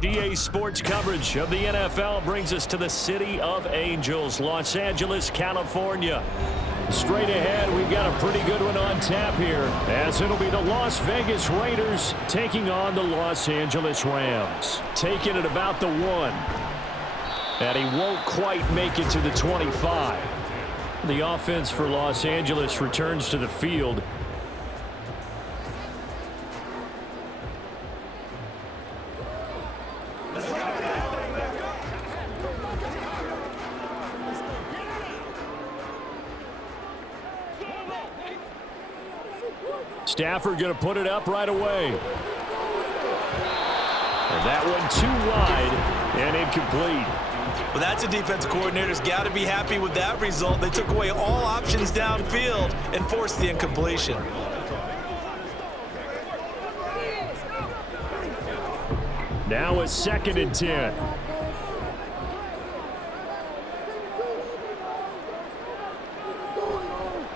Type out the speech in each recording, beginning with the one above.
DA Sports coverage of the NFL brings us to the City of Angels, Los Angeles, California. Straight ahead, we've got a pretty good one on tap here, as it'll be the Las Vegas Raiders taking on the Los Angeles Rams. Taking it about the 1. And he won't quite make it to the 25. The offense for Los Angeles returns to the field. Stafford going to put it up right away. And that one too wide and incomplete. Well, that's a defensive coordinator's got to be happy with that result. They took away all options downfield and forced the incompletion. Now a 2nd and 10.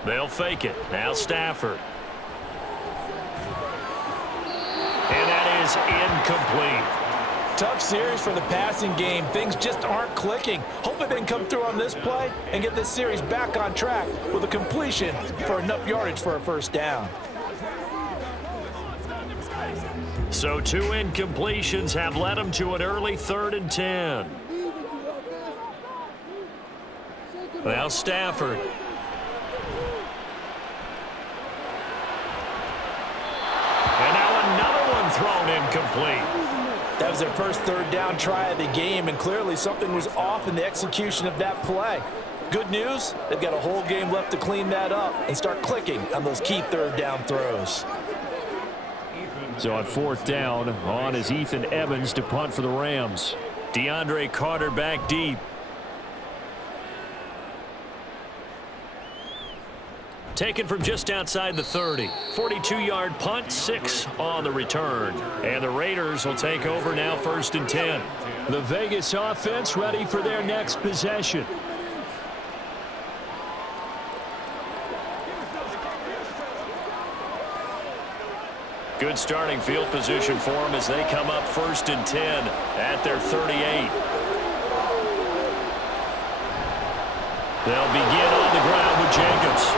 They'll fake it. Now Stafford. And that is incomplete. Tough series for the passing game. Things just aren't clicking. Hopefully they can come through on this play and get this series back on track with a completion for enough yardage for a first down. So 2 incompletions have led them to an early 3rd and 10. Now Stafford. And now another one thrown incomplete. That was their first 3rd down try of the game, and clearly something was off in the execution of that play. Good news, they've got a whole game left to clean that up and start clicking on those key 3rd down throws. So on 4th down, on is Ethan Evans to punt for the Rams. DeAndre Carter back deep. Taken from just outside the 30. 42-yard punt, 6 on the return. And the Raiders will take over now 1st and 10. The Vegas offense ready for their next possession. Good starting field position for them as they come up 1st and 10 at their 38. They'll begin on the ground with Jacobs.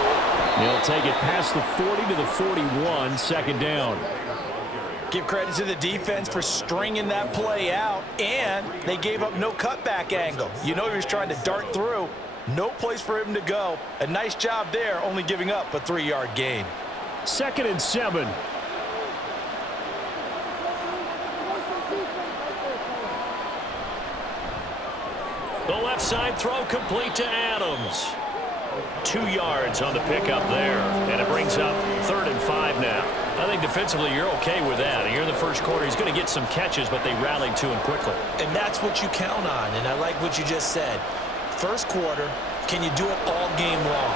He'll take it past the 40 to the 41, 2nd down. Give credit to the defense for stringing that play out, and they gave up no cutback angle. You know he was trying to dart through. No place for him to go. A nice job there, only giving up a 3-yard gain. 2nd and 7. The left side throw complete to Adams. 2 yards on the pickup there, and it brings up 3rd and 5 now. I think defensively you're okay with that. Here in the first quarter, he's going to get some catches, but they rallied to him quickly. And that's what you count on, and I like what you just said. First quarter, can you do it all game long?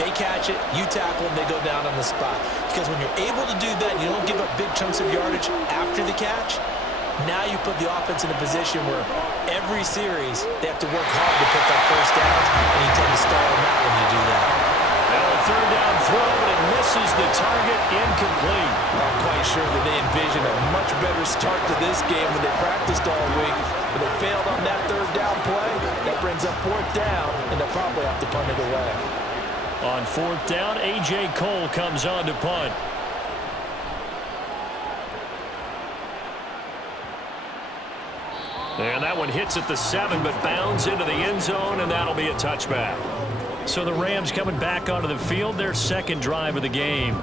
They catch it, you tackle them, they go down on the spot. Because when you're able to do that, you don't give up big chunks of yardage after the catch. Now you put the offense in a position where every series they have to work hard to pick up first downs, and you tend to stall them out when you do that. Now a 3rd down throw, but it misses the target, incomplete. I'm quite sure that they envisioned a much better start to this game when they practiced all week, but they failed on that 3rd down play. That brings up 4th down, and they'll probably have to punt it away. On 4th down, A.J. Cole comes on to punt. And that one hits at the 7, but bounds into the end zone, and that'll be a touchback. So the Rams coming back onto the field, their 2nd drive of the game.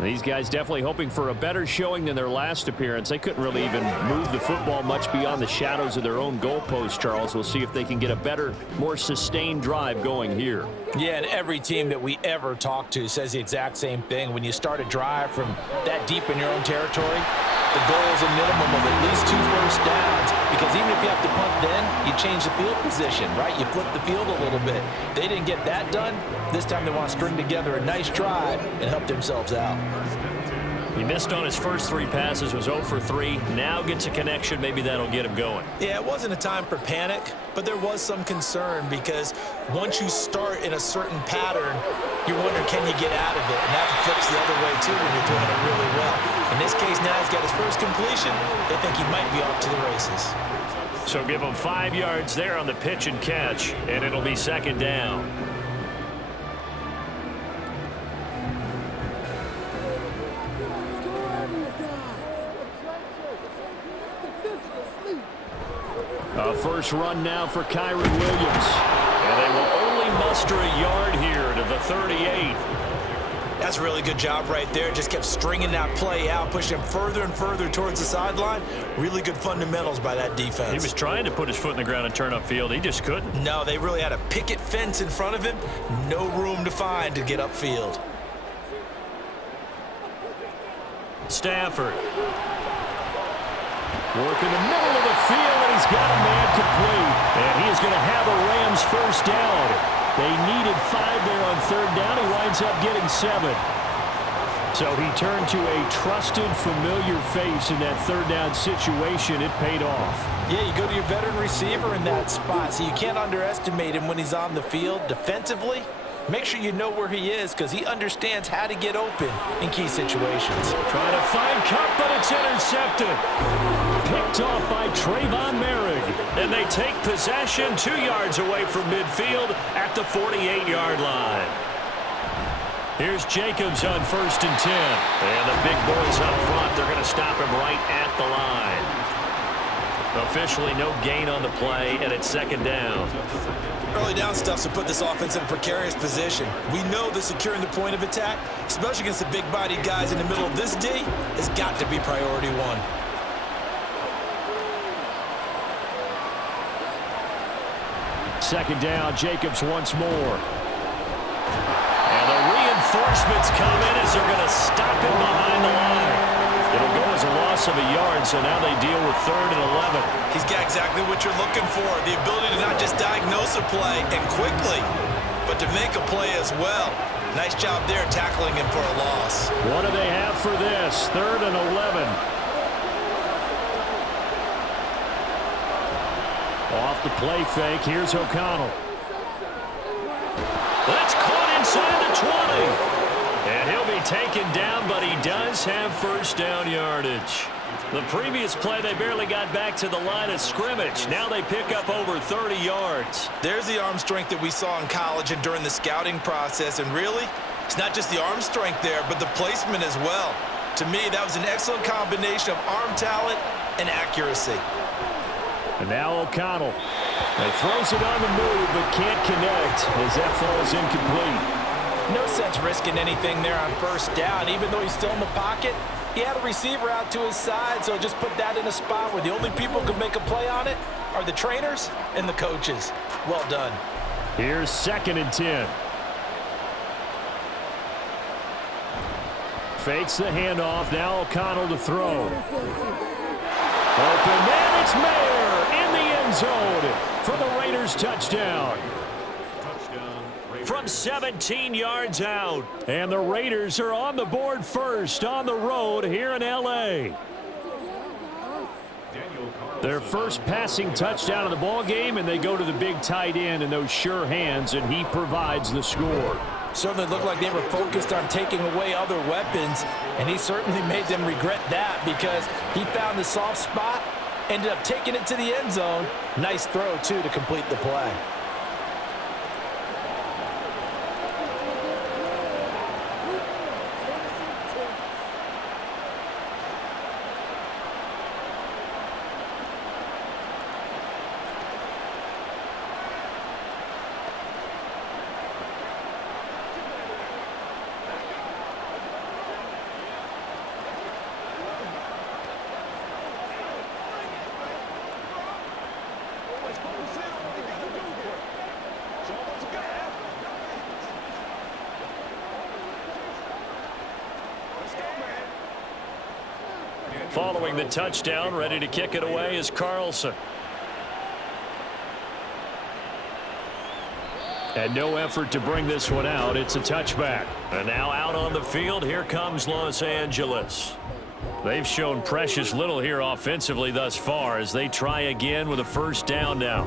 These guys definitely hoping for a better showing than their last appearance. They couldn't really even move the football much beyond the shadows of their own goalpost, Charles. We'll see if they can get a better, more sustained drive going here. Yeah, and every team that we ever talk to says the exact same thing. When you start a drive from that deep in your own territory, the goal is a minimum of at least 2 first downs, because even if you have to punt then, you change the field position, right? You flip the field a little bit. They didn't get that done. This time they want to string together a nice drive and help themselves out. He missed on his first 3 passes, was 0 for 3. Now gets a connection. Maybe that'll get him going. Yeah, it wasn't a time for panic, but there was some concern because once you start in a certain pattern, you wonder, can you get out of it? And that flips the other way, too, when you're doing it really well. In this case, now he's got his first completion. They think he might be off to the races. So give him 5 yards there on the pitch and catch, and it'll be second down. A first run now for Kyron Williams. And they will only muster a yard here to the 38. That's a really good job right there. Just kept stringing that play out, pushing him further and further towards the sideline. Really good fundamentals by that defense. He was trying to put his foot in the ground and turn upfield. He just couldn't. No, they really had a picket fence in front of him. No room to find to get upfield. Stafford. Working the middle of the field, and he's got a man complete. And he is going to have a Rams first down. They needed 5 there on third down. He winds up getting 7. So he turned to a trusted, familiar face in that third down situation. It paid off. Yeah, you go to your veteran receiver in that spot, so you can't underestimate him when he's on the field defensively. Make sure you know where he is because he understands how to get open in key situations. Trying to find Cup, but it's intercepted. Picked off by Trayvon Merrick. And they take possession 2 yards away from midfield at the 48-yard line. Here's Jacobs on 1st and 10. And the big boys up front, they're going to stop him right at the line. Officially no gain on the play, and it's second down. Early down stuff to put this offense in a precarious position. We know that securing the point of attack, especially against the big-bodied guys in the middle of this D, has got to be priority one. Second down, Jacobs once more. And the reinforcements come in as they're going to stop him behind the line. It'll go as a loss of a yard, so now they deal with 3rd and 11. He's got exactly what you're looking for, the ability to not just diagnose a play and quickly, but to make a play as well. Nice job there tackling him for a loss. What do they have for this? 3rd and 11. Off the play fake, here's O'Connell. That's caught inside the 20. And he'll be taken down, but he does have first down yardage. The previous play, they barely got back to the line of scrimmage. Now they pick up over 30 yards. There's the arm strength that we saw in college and during the scouting process. And really, it's not just the arm strength there, but the placement as well. To me, that was an excellent combination of arm talent and accuracy. And now O'Connell. He throws it on the move, but can't connect as that falls incomplete. No sense risking anything there on first down. Even though he's still in the pocket, he had a receiver out to his side, so just put that in a spot where the only people who can make a play on it are the trainers and the coaches. Well done. Here's 2nd and 10. Fakes the handoff. Now O'Connell to throw. Open man, it's Mayer in the end zone for the Raiders touchdown. From 17 yards out. And the Raiders are on the board first on the road here in L.A. Their first passing touchdown of the ball game, and they go to the big tight end in those sure hands, and he provides the score. Certainly looked like they were focused on taking away other weapons, and he certainly made them regret that because he found the soft spot, ended up taking it to the end zone. Nice throw, too, to complete the play. Following the touchdown, ready to kick it away is Carlson. And no effort to bring this one out. It's a touchback. And now out on the field, here comes Los Angeles. They've shown precious little here offensively thus far as they try again with a first down now.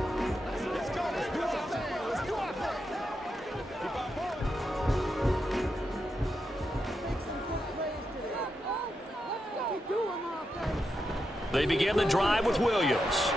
begin the drive with Williams.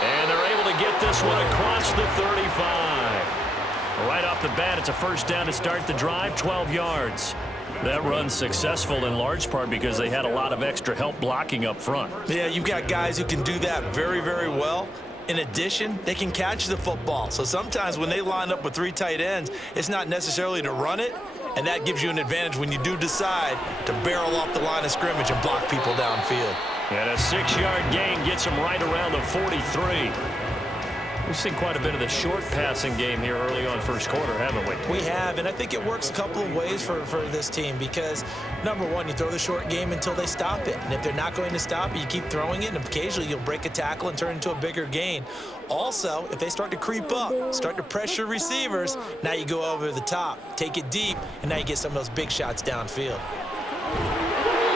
And they're able to get this one across the 35. Right off the bat, it's a first down to start the drive, 12 yards. That run's successful in large part because they had a lot of extra help blocking up front. Yeah, you've got guys who can do that very, very well. In addition, they can catch the football. So sometimes when they line up with 3 tight ends, it's not necessarily to run it, and that gives you an advantage when you do decide to barrel off the line of scrimmage and block people downfield. And a 6-yard gain gets them right around the 43. We've seen quite a bit of the short passing game here early on first quarter, haven't we? We have, and I think it works a couple of ways for this team because, number one, you throw the short game until they stop it. And if they're not going to stop it, you keep throwing it, and occasionally you'll break a tackle and turn it into a bigger gain. Also, if they start to creep up, start to pressure receivers, now you go over the top, take it deep, and now you get some of those big shots downfield.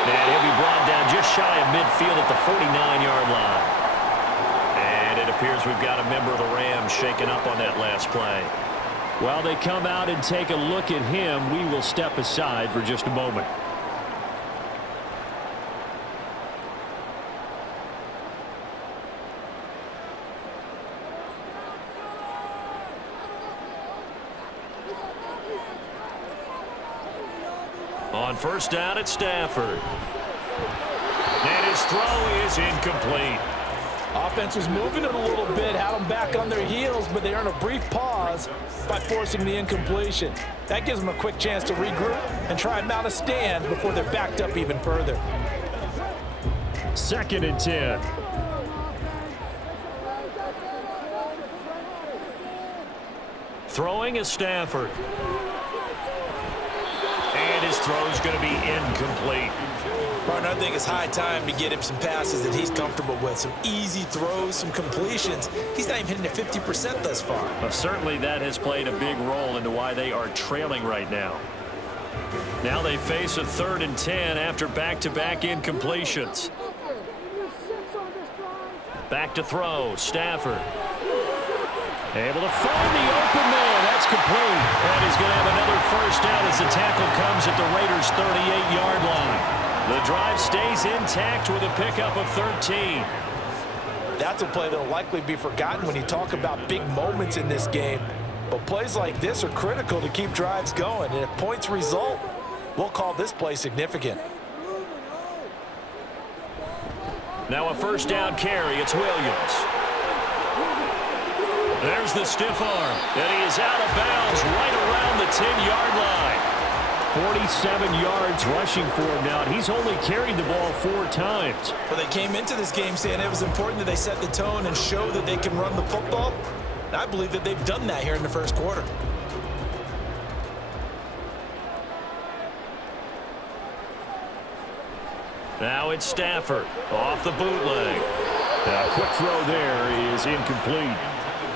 And he'll be brought down just shy of midfield at the 49-yard line. And it appears we've got a member of the Rams shaken up on that last play. While they come out and take a look at him, we will step aside for just a moment. On first down, it's Stafford. And his throw is incomplete. Offense was moving it a little bit, had them back on their heels, but they earn a brief pause by forcing the incompletion. That gives them a quick chance to regroup and try and mount a stand before they're backed up even further. 2nd and 10. Throwing is Stafford. And his throw's going to be incomplete. Partner, I think it's high time to get him some passes that he's comfortable with. Some easy throws, some completions. He's not even hitting at 50% thus far. Well, certainly that has played a big role into why they are trailing right now. Now they face a 3rd and 10 after back-to-back incompletions. Back to throw, Stafford. Able to find the open man. That's complete. And he's going to have another first down as the tackle comes at the Raiders' 38-yard line. The drive stays intact with a pickup of 13. That's a play that will likely be forgotten when you talk about big moments in this game. But plays like this are critical to keep drives going. And if points result, we'll call this play significant. Now a first down carry. It's Williams. There's the stiff arm. And he is out of bounds right around the 10-yard line. 47 yards rushing for him now. And he's only carried the ball 4 times. Well, they came into this game saying it was important that they set the tone and show that they can run the football. And I believe that they've done that here in the first quarter. Now it's Stafford off the bootleg. A quick throw there is incomplete.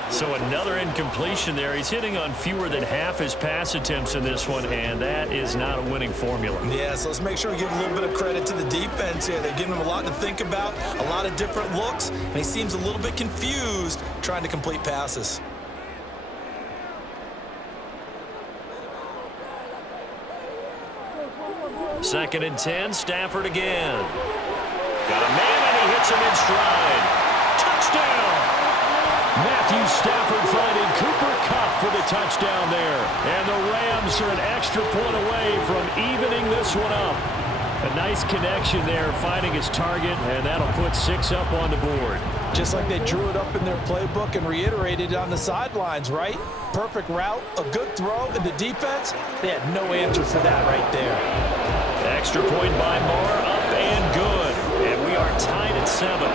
So another incompletion there. He's hitting on fewer than half his pass attempts in this one, and that is not a winning formula. Yeah, so let's make sure we give a little bit of credit to the defense here. They're giving him a lot to think about, a lot of different looks, and he seems a little bit confused trying to complete passes. Second and 10, Stafford again. Got a man, and he hits him in stride. Touchdown! Matthew Stafford finding Cooper Kupp for the touchdown there. And the Rams are an extra point away from evening this one up. A nice connection there, finding his target, and that'll put 6 up on the board. Just like they drew it up in their playbook and reiterated on the sidelines, right? Perfect route, a good throw, and the defense, they had no answer for that right there. Extra point by Moore, up and good. And we are tied at 7.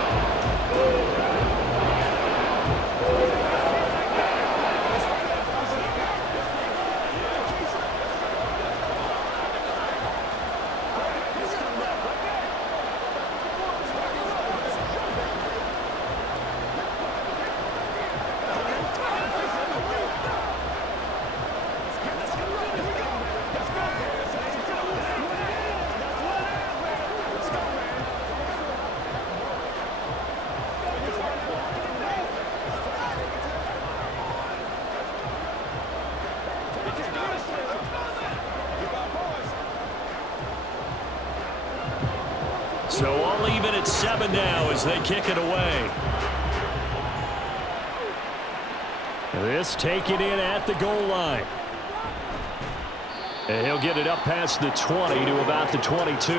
at 7 now as they kick it away. This taken in at the goal line. And he'll get it up past the 20 to about the 22.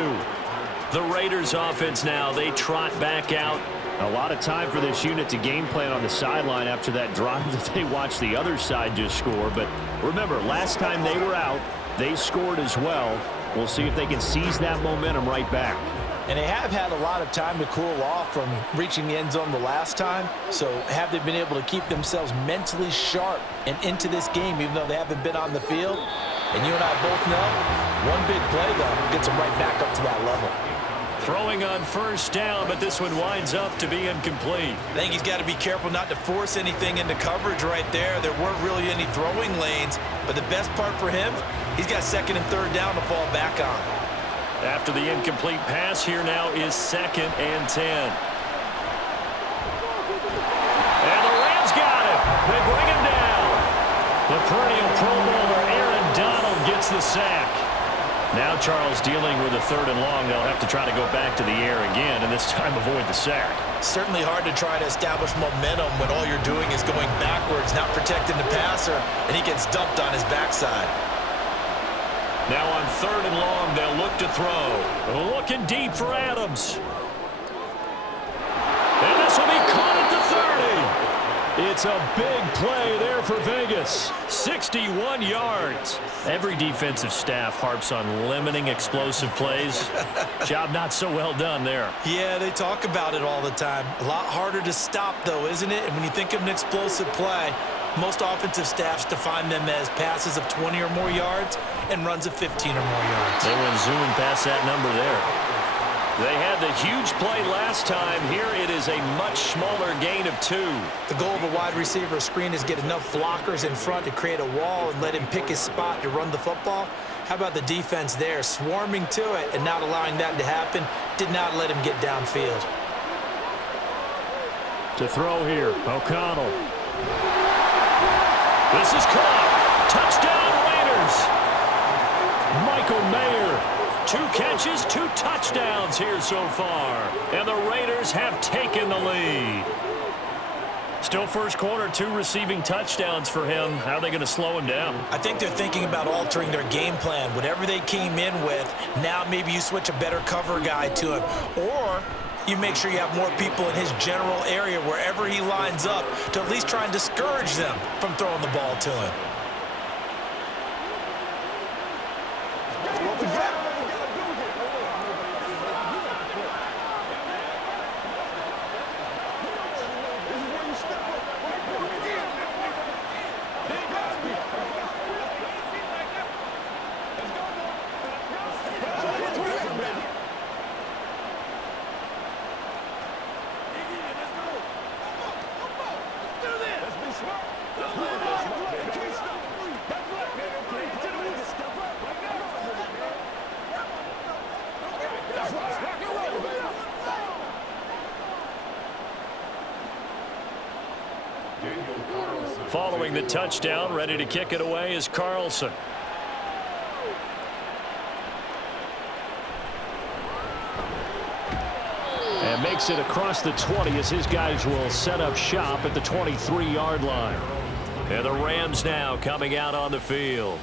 The Raiders offense now, they trot back out. A lot of time for this unit to game plan on the sideline after that drive that they watched the other side just score. But remember, last time they were out, they scored as well. We'll see if they can seize that momentum right back. And they have had a lot of time to cool off from reaching the end zone the last time. So have they been able to keep themselves mentally sharp and into this game even though they haven't been on the field? And you and I both know one big play, though, gets them right back up to that level. Throwing on first down, but this one winds up to be incomplete. I think he's got to be careful not to force anything into coverage right there. There weren't really any throwing lanes, but the best part for him, he's got second and third down to fall back on. After the incomplete pass, here now is 2nd and 10. And the Rams got him. They bring him down. The perennial Pro Bowler Aaron Donald gets the sack. Now Charles dealing with a 3rd and long. They'll have to try to go back to the air again, and this time avoid the sack. Certainly hard to try to establish momentum when all you're doing is going backwards, not protecting the passer, and he gets dumped on his backside. Now on 3rd and long, they'll look to throw. Looking deep for Adams. And this will be caught at the 30. It's a big play there for Vegas. 61 yards. Every defensive staff harps on limiting explosive plays. Job not so well done there. Yeah, they talk about it all the time. A lot harder to stop, though, isn't it? And when you think of an explosive play, most offensive staffs define them as passes of 20 or more yards and runs of 15 or more yards. They went zooming past that number there. They had the huge play last time. Here it is a much smaller gain of 2. The goal of a wide receiver screen is get enough blockers in front to create a wall and let him pick his spot to run the football. How about the defense there, swarming to it and not allowing that to happen? Did not let him get downfield. To throw here, O'Connell. This is caught. Touchdown Raiders. Michael Mayer. 2 catches, 2 touchdowns here so far. And the Raiders have taken the lead. Still first quarter, 2 receiving touchdowns for him. How are they going to slow him down? I think they're thinking about altering their game plan. Whatever they came in with, now maybe you switch a better cover guy to him. Or you make sure you have more people in his general area wherever he lines up to at least try and discourage them from throwing the ball to him. Following the touchdown, ready to kick it away is Carlson. And makes it across the 20 as his guys will set up shop at the 23-yard line. And the Rams now coming out on the field.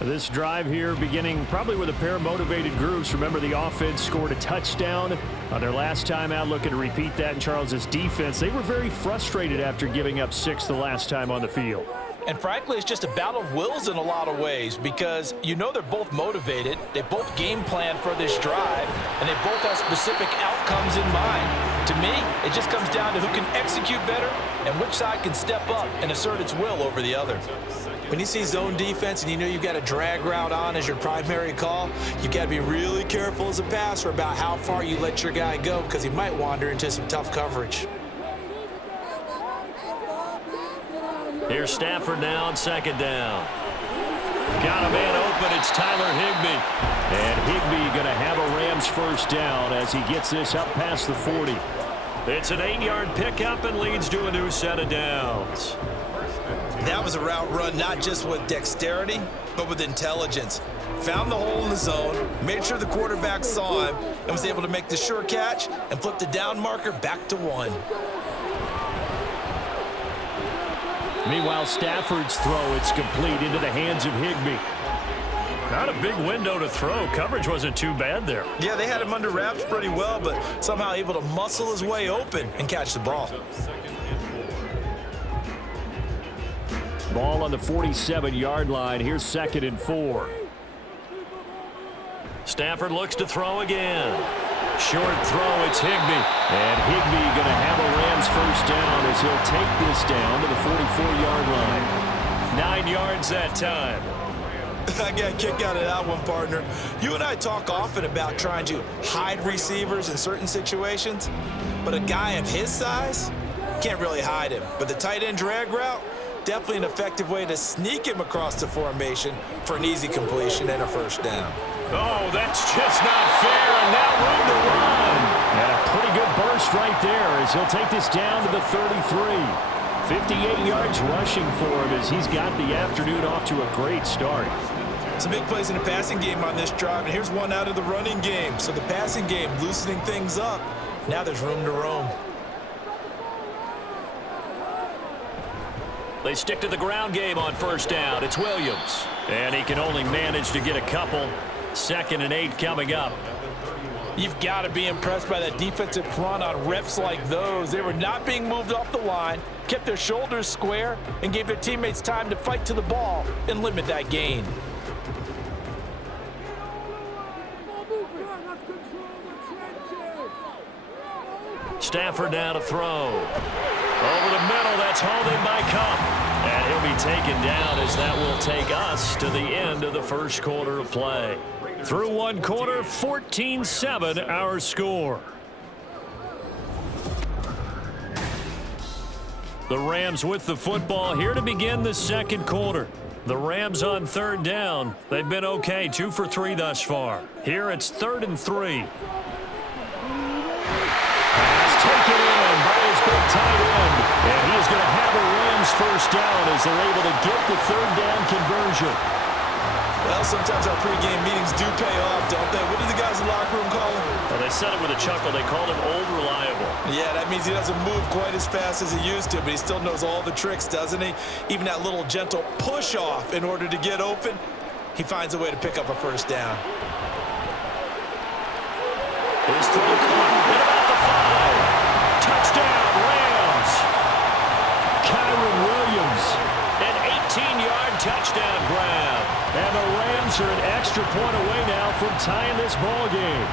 This drive here beginning probably with a pair of motivated groups. Remember, the offense scored a touchdown on their last time out, looking to repeat that in Charles's defense. They were very frustrated after giving up 6 the last time on the field. And frankly, it's just a battle of wills in a lot of ways because you know they're both motivated. They both game plan for this drive, and they both have specific outcomes in mind. To me, it just comes down to who can execute better and which side can step up and assert its will over the other. When you see zone defense and you know you've got a drag route on as your primary call, you've got to be really careful as a passer about how far you let your guy go because he might wander into some tough coverage. Here's Stafford now on 2nd down. Got a man open. It's Tyler Higbee. And Higbee going to have a Rams first down as he gets this up past the 40. It's an 8-yard pickup and leads to a new set of downs. That was a route run not just with dexterity, but with intelligence. found the hole in the zone, made sure the quarterback saw him, and was able to make the sure catch and flip the down marker back to 1. Meanwhile, Stafford's throw, it's complete into the hands of Higbee. Not a big window to throw. Coverage wasn't too bad there. Yeah, they had him under wraps pretty well, but somehow able to muscle his way open and catch the ball. Ball on the 47-yard line. Here's 2nd and 4. Stafford looks to throw again. Short throw, it's Higbee. And Higbee going to have a Rams first down as he'll take this down to the 44-yard line. 9 yards that time. I got a kick out of that one, partner. You and I talk often about trying to hide receivers in certain situations, but a guy of his size can't really hide him. But the tight end drag route, definitely an effective way to sneak him across the formation for an easy completion and a first down. Oh, that's just not fair, and now room to run. And a pretty good burst right there as he'll take this down to the 33. 58 yards rushing for him as he's got the afternoon off to a great start. Some big plays in the passing game on this drive, and here's one out of the running game. So the passing game loosening things up. Now there's room to roam. They stick to the ground game on first down. It's Williams. And he can only manage to get a couple. 2nd and 8 coming up. You've got to be impressed by that defensive front on reps like those. They were not being moved off the line, kept their shoulders square, and gave their teammates time to fight to the ball and limit that gain. Stafford down to throw. Over the middle, that's hauled in by Cup. And he'll be taken down as that will take us to the end of the first quarter of play. Through one quarter, 14-7 our score. The Rams with the football here to begin the second quarter. The Rams on 3rd down. They've been okay, 2 for 3 thus far. Here it's 3rd and 3. Pass taken in by his big tight end. And he's going to have a Rams first down as they're able to get the 3rd down conversion. Well, sometimes our pregame meetings do pay off, don't they? What do the guys in the locker room call him? Well, they said it with a chuckle. They called him Old Reliable. Yeah, that means he doesn't move quite as fast as he used to, but he still knows all the tricks, doesn't he? Even that little gentle push-off in order to get open, he finds a way to pick up a first down. His throw caught at about the 5. Touchdown, Rams. Kyron Williams, an 18-yard touchdown grab. And the Rams are an extra point away now from tying this ball game.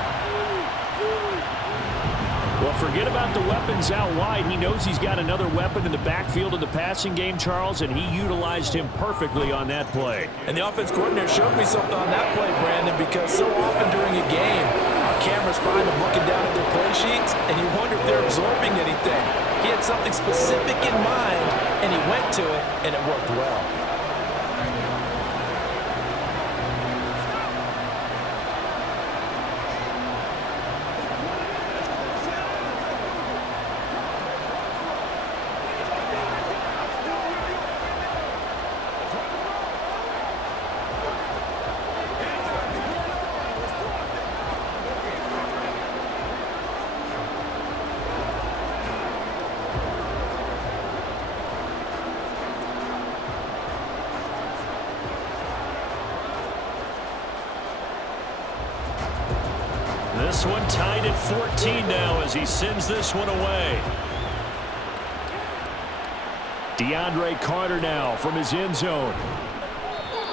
Well, forget about the weapons out wide. He knows he's got another weapon in the backfield of the passing game, Charles, and he utilized him perfectly on that play. And the offense coordinator showed me something on that play, Brandon, because so often during a game, our cameras find them looking down at their play sheets, and you wonder if they're absorbing anything. He had something specific in mind, and he went to it, and it worked well. This one tied at 14 now as he sends this one away. DeAndre Carter now from his end zone.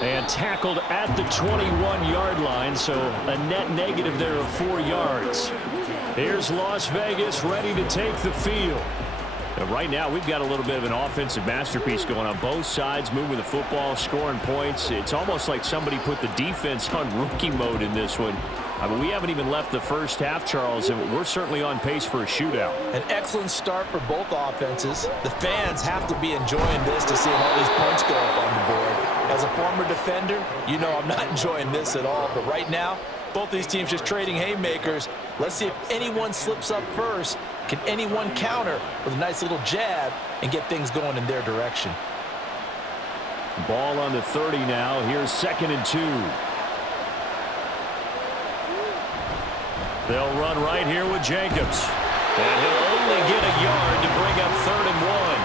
And tackled at the 21-yard line, so a net negative there of 4 yards. Here's Las Vegas ready to take the field. And right now, we've got a little bit of an offensive masterpiece going on both sides, moving the football, scoring points. It's almost like somebody put the defense on rookie mode in this one. I mean, we haven't even left the first half, Charles, and we're certainly on pace for a shootout. An excellent start for both offenses. The fans have to be enjoying this to see all these points go up on the board. As a former defender, you know I'm not enjoying this at all. But right now, both these teams just trading haymakers. Let's see if anyone slips up first. Can anyone counter with a nice little jab and get things going in their direction? Ball on the 30 now. Here's 2nd and 2. They'll run right here with Jacobs. And he'll only get a yard to bring up 3rd and 1.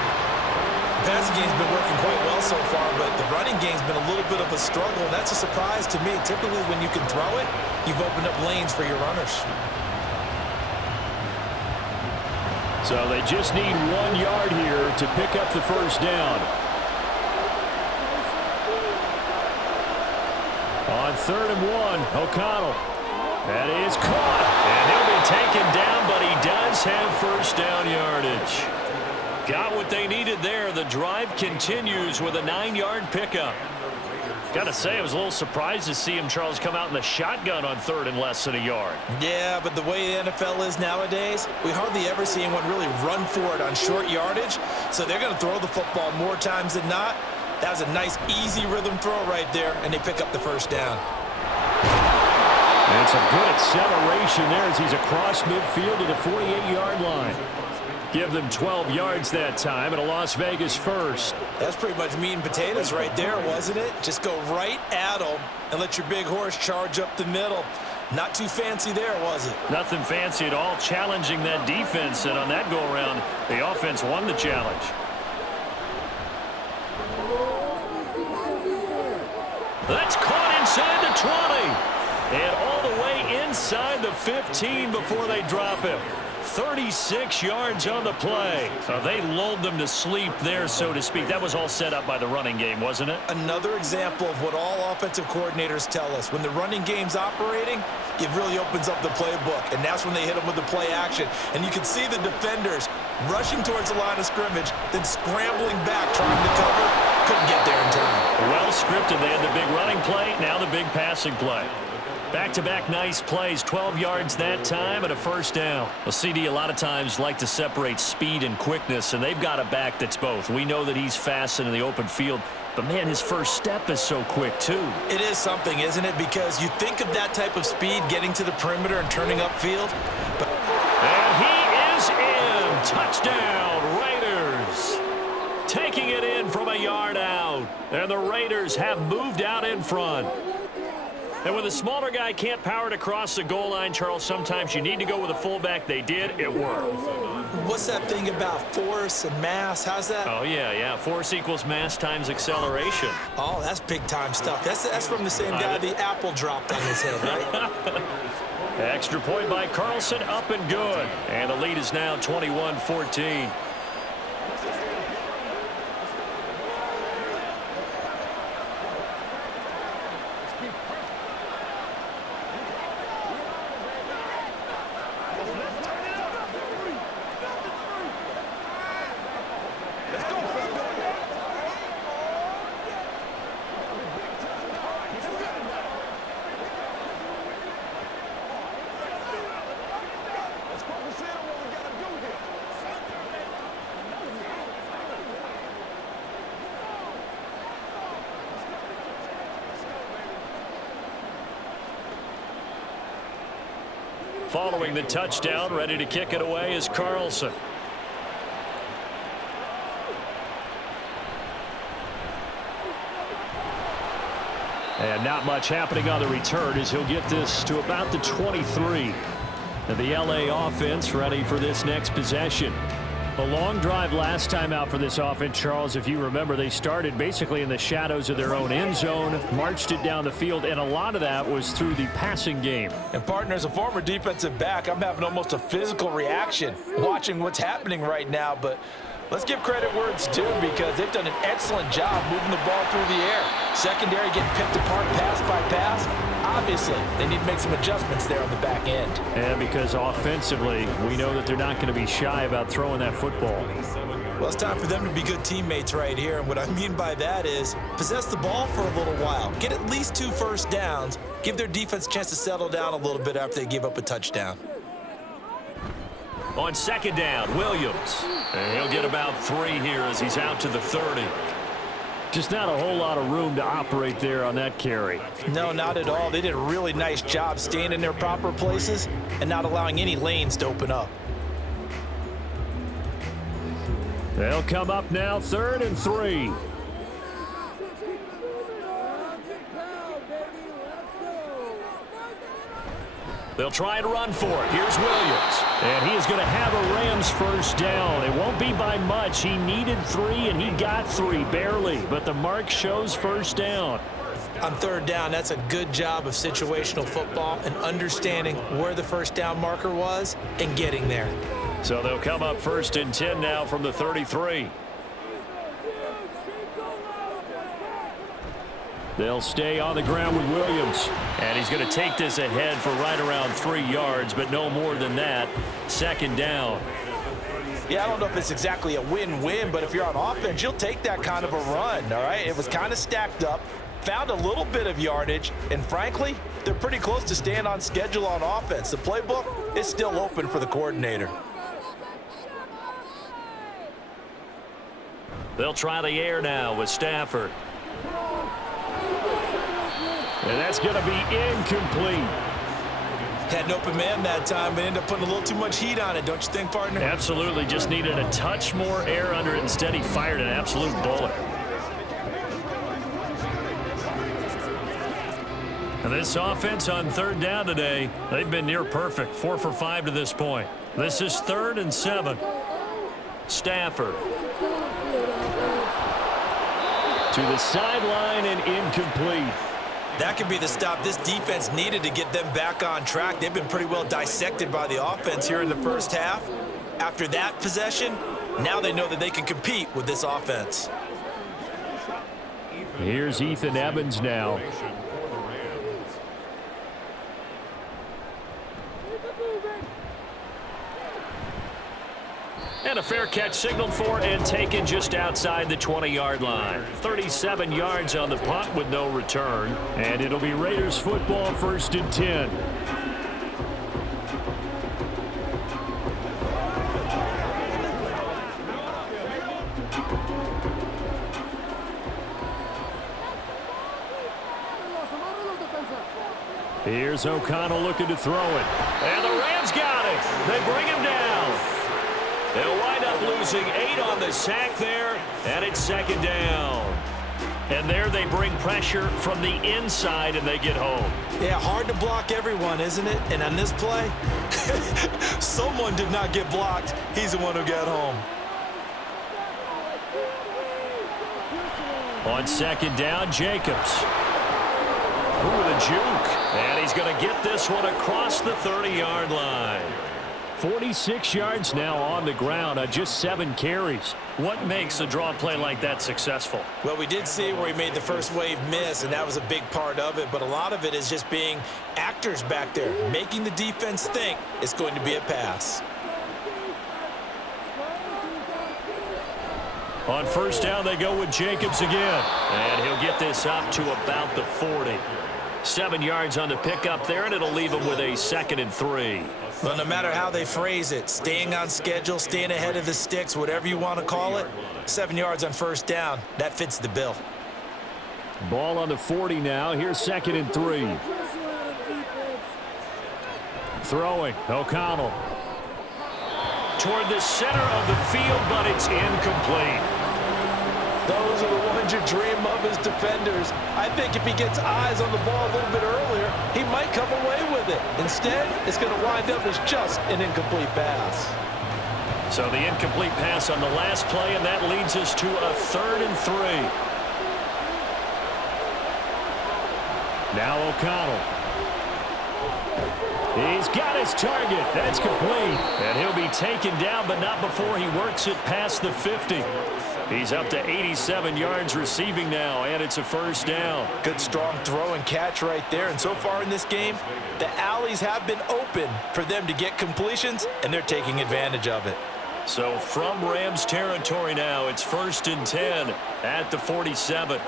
The passing game's been working quite well so far, but the running game's been a little bit of a struggle, and that's a surprise to me. Typically, when you can throw it, you've opened up lanes for your runners. So they just need 1 yard here to pick up the first down. On 3rd and 1, O'Connell. That is caught. And he'll be taken down, but he does have first down yardage. Got what they needed there. The drive continues with a 9-yard pickup. Got to say, I was a little surprised to see him, Charles, come out in the shotgun on 3rd and less than a yard. Yeah, but the way the NFL is nowadays, we hardly ever see anyone really run for it on short yardage. So they're going to throw the football more times than not. That was a nice, easy rhythm throw right there, and they pick up the first down. And some good acceleration there as he's across midfield to the 48-yard line. Give them 12 yards that time and a Las Vegas first. That's pretty much meat and potatoes right there, wasn't it? Just go right at them and let your big horse charge up the middle. Not too fancy there, was it? Nothing fancy at all, challenging that defense, and on that go-around, the offense won the challenge. That's caught inside the 20. And all the way inside the 15 before they drop him. 36 yards on the play. They lulled them to sleep there, so to speak. That was all set up by the running game, wasn't it? Another example of what all offensive coordinators tell us. When the running game's operating, it really opens up the playbook, and that's when they hit them with the play action. And you can see the defenders rushing towards the line of scrimmage, then scrambling back, trying to cover. Couldn't get there in time. Well scripted. They had the big running play, now the big passing play. Back-to-back nice plays, 12 yards that time and a first down. Well, CD a lot of times like to separate speed and quickness, and they've got a back that's both. We know that he's fast in the open field, but, man, his first step is so quick, too. It is something, isn't it? Because you think of that type of speed getting to the perimeter and turning upfield. But and he is in. Touchdown, Raiders. Taking it in from a yard out. And the Raiders have moved out in front. And when the smaller guy can't power it across the goal line, Charles, sometimes you need to go with a fullback. They did. It worked. What's that thing about force and mass? How's that? Oh, yeah. Force equals mass times acceleration. Oh, that's big-time stuff. That's from the same guy the apple dropped on his head, right? Extra point by Carlson, up and good. And the lead is now 21-14. Following the touchdown, ready to kick it away is Carlson. And not much happening on the return as he'll get this to about the 23. And the LA offense ready for this next possession. A long drive last time out for this offense, Charles. If you remember, they started basically in the shadows of their own end zone, marched it down the field, and a lot of that was through the passing game. And, partner, as a former defensive back, I'm having almost a physical reaction watching what's happening right now. But let's give credit where it's due because they've done an excellent job moving the ball through the air. Secondary getting picked apart pass by pass. Obviously, they need to make some adjustments there on the back end. And because offensively, we know that they're not going to be shy about throwing that football. Well, it's time for them to be good teammates right here. And what I mean by that is possess the ball for a little while. Get at least 2 first downs. Give their defense a chance to settle down a little bit after they give up a touchdown. On second down, Williams. And he'll get about 3 here as he's out to the 30. Just not a whole lot of room to operate there on that carry. No, not at all. They did a really nice job staying in their proper places and not allowing any lanes to open up. They'll come up now, 3rd and 3. They'll try and run for it. Here's Williams. And he is going to have a Rams first down. It won't be by much. He needed 3, and he got 3, barely. But the mark shows first down. On third down, that's a good job of situational football and understanding where the first down marker was and getting there. So they'll come up first and 10 now from the 33. They'll stay on the ground with Williams. And he's going to take this ahead for right around 3 yards, but no more than that. Second down. Yeah, I don't know if it's exactly a win-win, but if you're on offense, you'll take that kind of a run, all right? It was kind of stacked up, found a little bit of yardage, and frankly, they're pretty close to staying on schedule on offense. The playbook is still open for the coordinator. They'll try the air now with Stafford. And that's going to be incomplete. Had an open man that time, but ended up putting a little too much heat on it, don't you think, partner? Absolutely. Just needed a touch more air under it. Instead, he fired an absolute bullet. And this offense on third down today, they've been near perfect. 4 for 5 to this point. This is 3rd and 7. Stafford. To the sideline and incomplete. That could be the stop this defense needed to get them back on track. They've been pretty well dissected by the offense here in the first half. After that possession, now they know that they can compete with this offense. Here's Ethan Evans now. And a fair catch signaled for and taken just outside the 20-yard line. 37 yards on the punt with no return. And it'll be Raiders football, 1st and 10. Here's O'Connell looking to throw it. And the Rams got it. They bring him down. They'll wind up losing 8 on the sack there, and it's 2nd down. And there they bring pressure from the inside, and they get home. Yeah, hard to block everyone, isn't it? And on this play, someone did not get blocked. He's the one who got home. On 2nd down, Jacobs. Ooh, with a juke. And he's going to get this one across the 30-yard line. 46 yards now on the ground on just 7 carries. What makes a draw play like that successful? Well, we did see where he made the first wave miss, and that was a big part of it. But a lot of it is just being actors back there, making the defense think it's going to be a pass. On 1st down, they go with Jacobs again. And he'll get this up to about the 40. 7 yards on the pickup there, and it'll leave him with a 2nd and 3. Well, no matter how they phrase it, staying on schedule, staying ahead of the sticks, whatever you want to call it, 7 yards on 1st down, that fits the bill. Ball on the 40 now. Here's 2nd and 3. Throwing, O'Connell. Toward the center of the field, but it's incomplete. Those are the ones you dream of as defenders. I think if he gets eyes on the ball a little bit earlier, he might come away with it. Instead, it's going to wind up as just an incomplete pass. So the incomplete pass on the last play, and that leads us to a 3rd and 3. Now O'Connell. He's got his target. That's complete. And he'll be taken down, but not before he works it past the 50. He's up to 87 yards receiving now, and it's a 1st down. Good strong throw and catch right there. And so far in this game, the alleys have been open for them to get completions, and they're taking advantage of it. So from Rams territory now, it's 1st and 10 at the 47.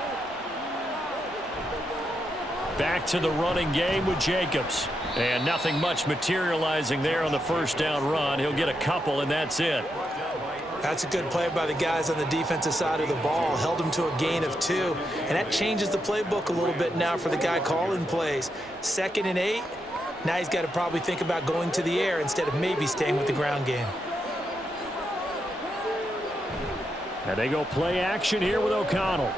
Back to the running game with Jacobs. And nothing much materializing there on the 1st down run. He'll get a couple, and that's it. That's a good play by the guys on the defensive side of the ball. Held him to a gain of 2. And that changes the playbook a little bit now for the guy calling plays. 2nd and 8. Now he's got to probably think about going to the air instead of maybe staying with the ground game. And they go play action here with O'Connell.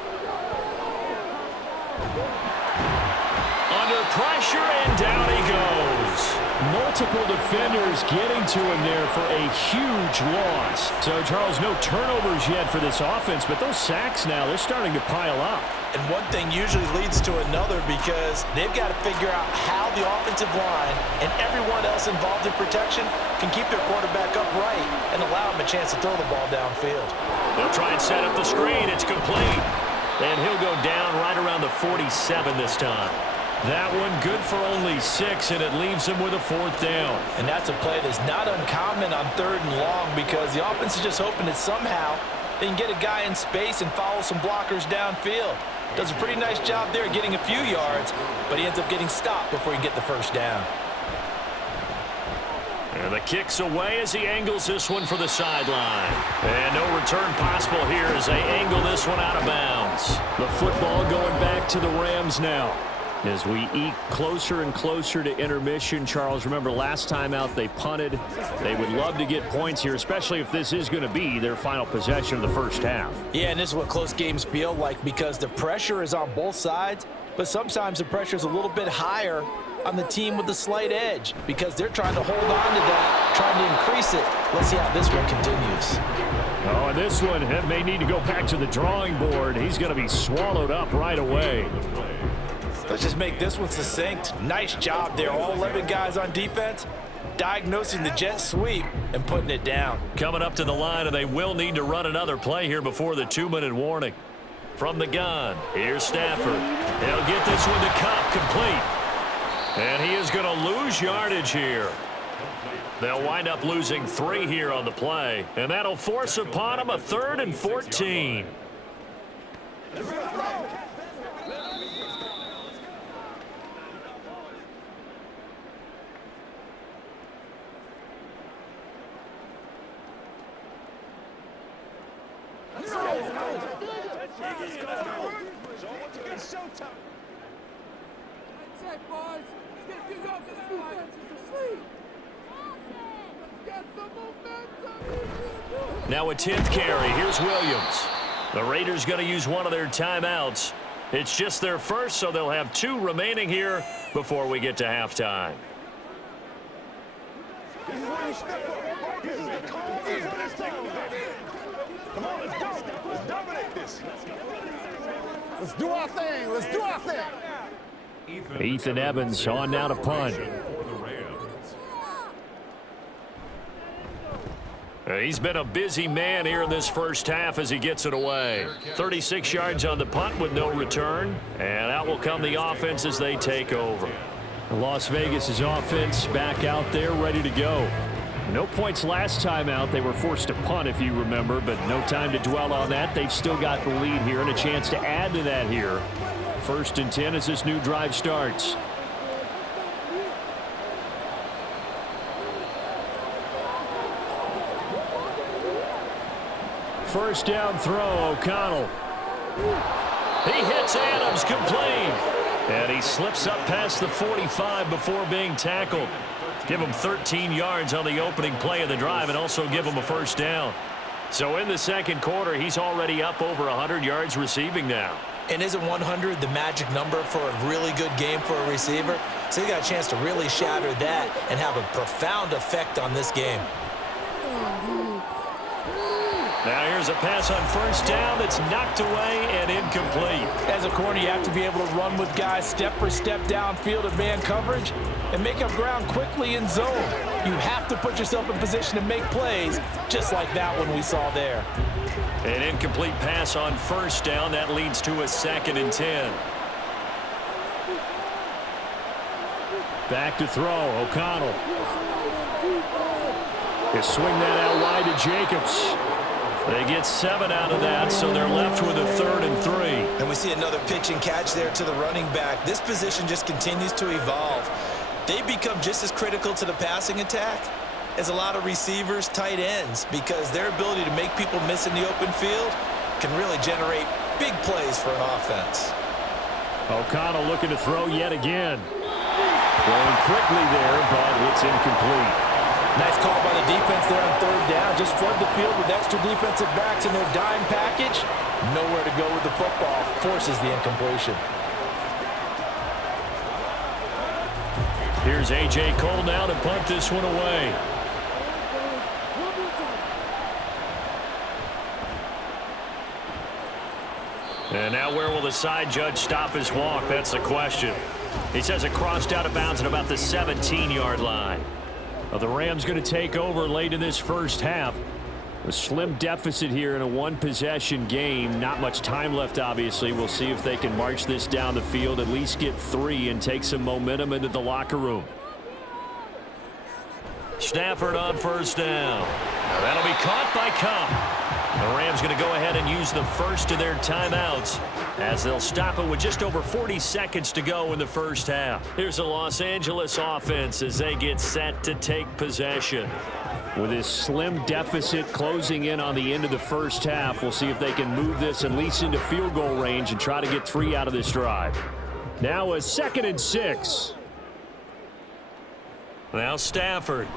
Under pressure, and down he goes. Multiple defenders getting to him there for a huge loss. So, Charles, no turnovers yet for this offense, but those sacks now, they're starting to pile up. And one thing usually leads to another because they've got to figure out how the offensive line and everyone else involved in protection can keep their quarterback upright and allow him a chance to throw the ball downfield. They'll try and set up the screen. It's complete. And he'll go down right around the 47 this time. That one good for only 6, and it leaves him with a 4th down. And that's a play that's not uncommon on 3rd and long because the offense is just hoping that somehow they can get a guy in space and follow some blockers downfield. Does a pretty nice job there getting a few yards, but he ends up getting stopped before he can get the 1st down. And the kick's away as he angles this one for the sideline. And no return possible here as they angle this one out of bounds. The football going back to the Rams now. As we eke closer and closer to intermission, Charles, remember last time out they punted. They would love to get points here, especially if this is going to be their final possession of the first half. Yeah, and this is what close games feel like because the pressure is on both sides, but sometimes the pressure is a little bit higher on the team with the slight edge because they're trying to hold on to that, trying to increase it. Let's see how this one continues. Oh, and this one may need to go back to the drawing board. He's going to be swallowed up right away. Let's just make this one succinct. Nice job there. All 11 guys on defense diagnosing the jet sweep and putting it down. Coming up to the line, and they will need to run another play here before the 2-minute warning. From the gun, here's Stafford. He'll get this one to Cup, complete. And he is going to lose yardage here. They'll wind up losing 3 here on the play, and that'll force upon him a 3rd and 14. Now a 10th carry. Here's Williams. The Raiders going to use one of their timeouts. It's just their first, so they'll have 2 remaining here before we get to halftime. Come on, let's go. Let's dominate this. Let's do our thing. Let's do our thing. Ethan Evans on now to punt. He's been a busy man here in this first half as he gets it away. 36 yards on the punt with no return. And out will come the offense as they take over. Las Vegas' offense back out there ready to go. No points last time out. They were forced to punt, if you remember, but no time to dwell on that. They've still got the lead here and a chance to add to that here. 1st and 10 as this new drive starts. First down throw, O'Connell. He hits Adams, complete. And he slips up past the 45 before being tackled. Give him 13 yards on the opening play of the drive and also give him a 1st down. So in the 2nd quarter, he's already up over 100 yards receiving now. And isn't 100 the magic number for a really good game for a receiver? So he got a chance to really shatter that and have a profound effect on this game. Now here's a pass on 1st down that's knocked away and incomplete. As a corner, you have to be able to run with guys step for step downfield in man coverage and make up ground quickly in zone. You have to put yourself in position to make plays, just like that one we saw there. An incomplete pass on 1st down. That leads to a 2nd and 10. Back to throw, O'Connell. They swing that out wide to Jacobs. They get 7 out of that, so they're left with a 3rd and 3. And we see another pitch and catch there to the running back. This position just continues to evolve. They become just as critical to the passing attack as a lot of receivers, tight ends, because their ability to make people miss in the open field can really generate big plays for an offense. O'Connell looking to throw yet again. Throwing quickly there, but it's incomplete. Nice call by the defense there on 3rd down. Just flood the field with extra defensive backs in their dime package. Nowhere to go with the football. Forces the incompletion. Here's A.J. Cole now to punt this one away. And now where will the side judge stop his walk? That's the question. He says it crossed out of bounds at about the 17-yard line. Well, the Rams going to take over late in this first half. A slim deficit here in a one-possession game. Not much time left, obviously. We'll see if they can march this down the field, at least get 3, and take some momentum into the locker room. Stafford on first down. Now that'll be caught by Cobb. The Rams going to go ahead and use the first of their timeouts as they'll stop it with just over 40 seconds to go in the first half. Here's the Los Angeles offense as they get set to take possession. With this slim deficit closing in on the end of the first half, we'll see if they can move this at least into field goal range and try to get 3 out of this drive. Now a 2nd and 6. Now Stafford.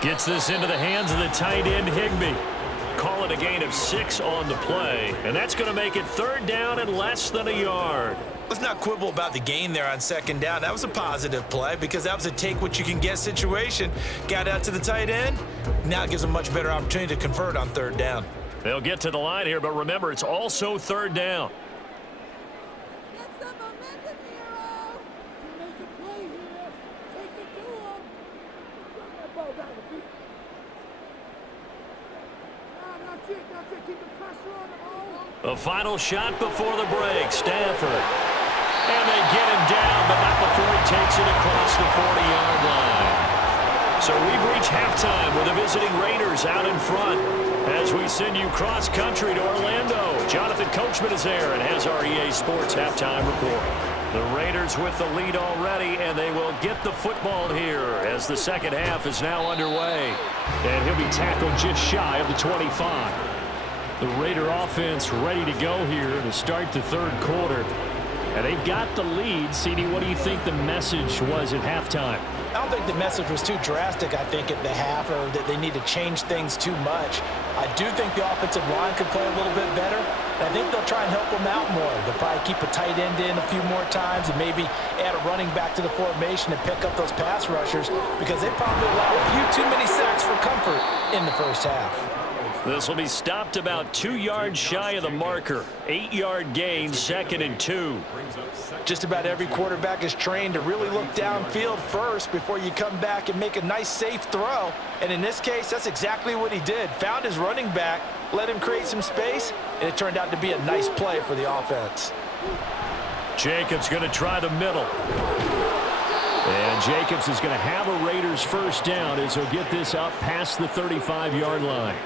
Gets this into the hands of the tight end, Higbee. Call it a gain of 6 on the play, and that's going to make it 3rd down and less than a yard. Let's not quibble about the gain there on 2nd down. That was a positive play because that was a take-what-you-can-get situation. Got out to the tight end. Now it gives them a much better opportunity to convert on 3rd down. They'll get to the line here, but remember, it's also 3rd down. A final shot before the break. Stafford. And they get him down, but not before he takes it across the 40-yard line. So we've reached halftime with the visiting Raiders out in front as we send you cross-country to Orlando. Jonathan Coachman is there and has our EA Sports halftime report. The Raiders with the lead already, and they will get the football here as the second half is now underway. And he'll be tackled just shy of the 25. The Raider offense ready to go here to start the 3rd quarter. And they've got the lead. CD, what do you think the message was at halftime? I don't think the message was too drastic, I think, at the half, or that they need to change things too much. I do think the offensive line could play a little bit better. I think they'll try and help them out more. They'll probably keep a tight end in a few more times and maybe add a running back to the formation and pick up those pass rushers because they probably allow a few too many sacks for comfort in the first half. This will be stopped about 2 yards shy of the marker. 8-yard gain, 2nd and 2. Just about every quarterback is trained to really look downfield first before you come back and make a nice, safe throw. And in this case, that's exactly what he did. Found his running back, let him create some space, and it turned out to be a nice play for the offense. Jacobs going to try the middle. And Jacobs is going to have a Raiders first down as he'll get this up past the 35-yard line.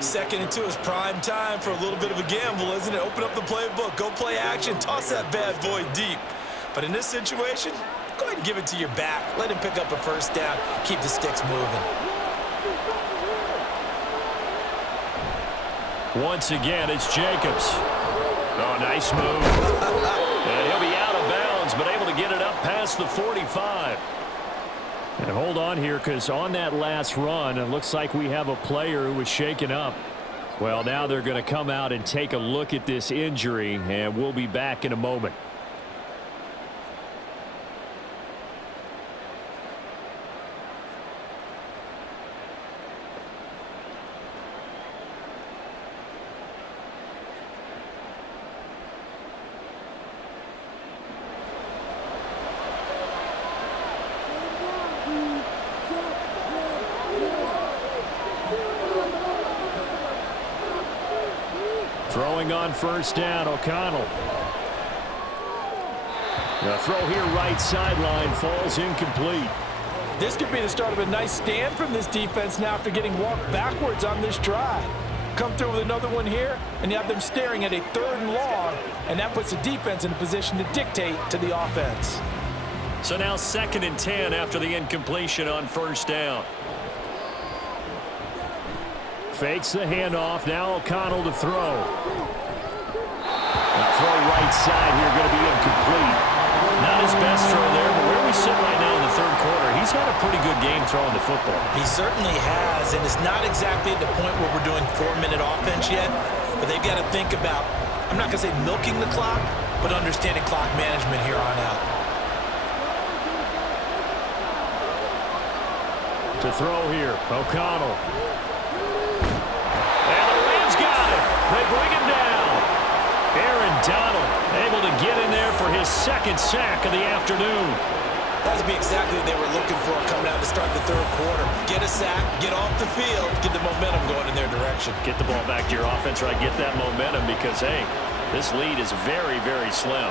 2nd and 2 is prime time for a little bit of a gamble, isn't it? Open up the playbook, go play action, toss that bad boy deep. But in this situation, go ahead and give it to your back. Let him pick up a first down. Keep the sticks moving. Once again, it's Jacobs. Oh, nice move. And he'll be out of bounds, but able to get it up past the 45. And hold on here, because on that last run, it looks like we have a player who was shaken up. Well, now they're going to come out and take a look at this injury, and we'll be back in a moment. Throwing on first down, O'Connell. The throw here right sideline falls incomplete. This could be the start of a nice stand from this defense now after getting walked backwards on this drive. Come through with another one here, and you have them staring at a 3rd and long, and that puts the defense in a position to dictate to the offense. So now 2nd and 10 after the incompletion on first down. Fakes the handoff. Now O'Connell to throw. The throw right side here going to be incomplete. Not his best throw there, but where we sit right now in the 3rd quarter, he's had a pretty good game throwing the football. He certainly has, and it's not exactly at the point where we're doing 4-minute offense yet, but they've got to think about, I'm not going to say milking the clock, but understanding clock management here on out. To throw here, O'Connell. And the Rams got it. They bring him down. Aaron Donald able to get in there for his second sack of the afternoon. That would be exactly what they were looking for coming out to start the third quarter. Get a sack, get off the field, get the momentum going in their direction. Get the ball back to your offense, right? Get that momentum because, hey, this lead is very, very slim.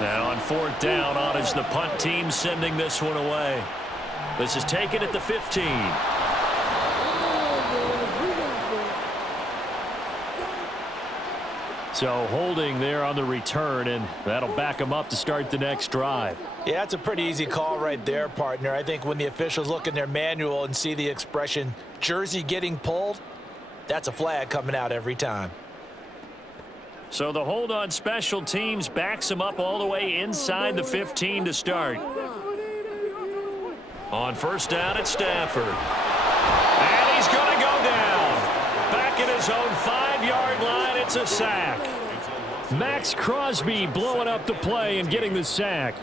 Now on fourth down, on is the punt team sending this one away. This is taken at the 15. So holding there on the return, and that'll back them up to start the next drive. Yeah, that's a pretty easy call right there, partner. I think when the officials look in their manual and see the expression jersey getting pulled, that's a flag coming out every time. So the hold on special teams backs him up all the way inside the 15 to start. On first down, it's Stafford. And he's going to go down. Back at his own 5-yard line, it's a sack. Max Crosby blowing up the play and getting the sack.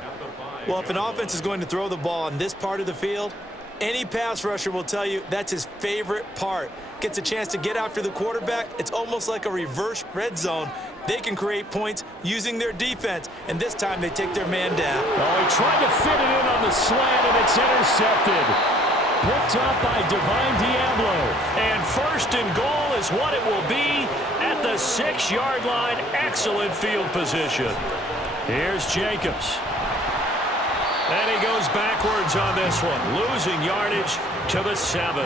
Well, if an offense is going to throw the ball on this part of the field, any pass rusher will tell you that's his favorite part. Gets a chance to get after the quarterback. It's almost like a reverse red zone. They can create points using their defense, and this time they take their man down. Oh, he tried to fit it in on the slant, and it's intercepted. Picked up by Divine Diablo. And first and goal is what it will be at the 6-yard line. Excellent field position. Here's Jacobs. And he goes backwards on this one, losing yardage to the 7.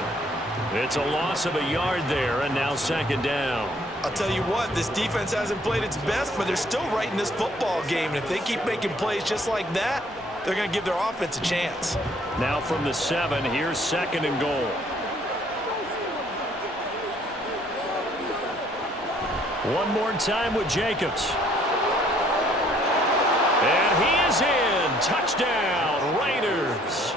It's a loss of a yard there, and now second down. I'll tell you what, this defense hasn't played its best, but they're still right in this football game. And if they keep making plays just like that, they're going to give their offense a chance. Now from the 7, here's second and goal. One more time with Jacobs. And he is in. Touchdown, Raiders.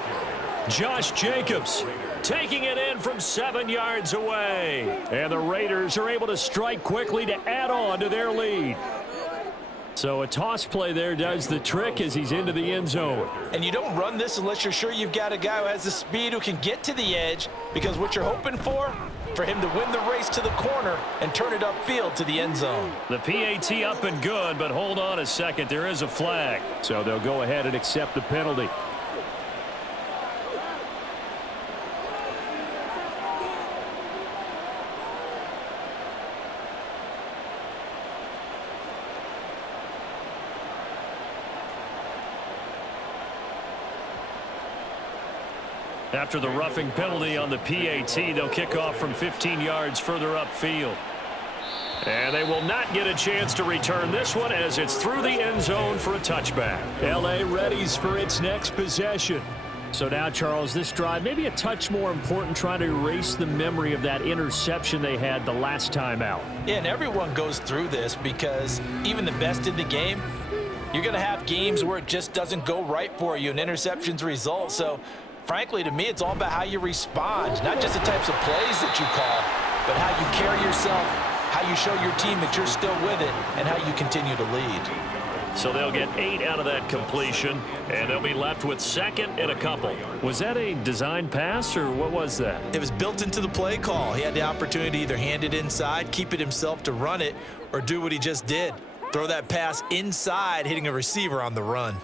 Josh Jacobs taking it in from 7 yards away. And the Raiders are able to strike quickly to add on to their lead. So a toss play there does the trick as he's into the end zone. And you don't run this unless you're sure you've got a guy who has the speed who can get to the edge, because what you're hoping for him to win the race to the corner and turn it upfield to the end zone. The PAT up and good, but hold on a second. There is a flag. So they'll go ahead and accept the penalty. After the roughing penalty on the PAT, they'll kick off from 15 yards further upfield. And they will not get a chance to return this one as it's through the end zone for a touchback. LA readies for its next possession. So now, Charles, this drive maybe a touch more important, trying to erase the memory of that interception they had the last time out. Yeah, and everyone goes through this because even the best in the game, you're going to have games where it just doesn't go right for you and interceptions result. So frankly, to me, it's all about how you respond, not just the types of plays that you call, but how you carry yourself, how you show your team that you're still with it, and how you continue to lead. So they'll get 8 out of that completion, and they'll be left with second and a couple. Was that a design pass, or what was that? It was built into the play call. He had the opportunity to either hand it inside, keep it himself to run it, or do what he just did. Throw that pass inside, hitting a receiver on the run.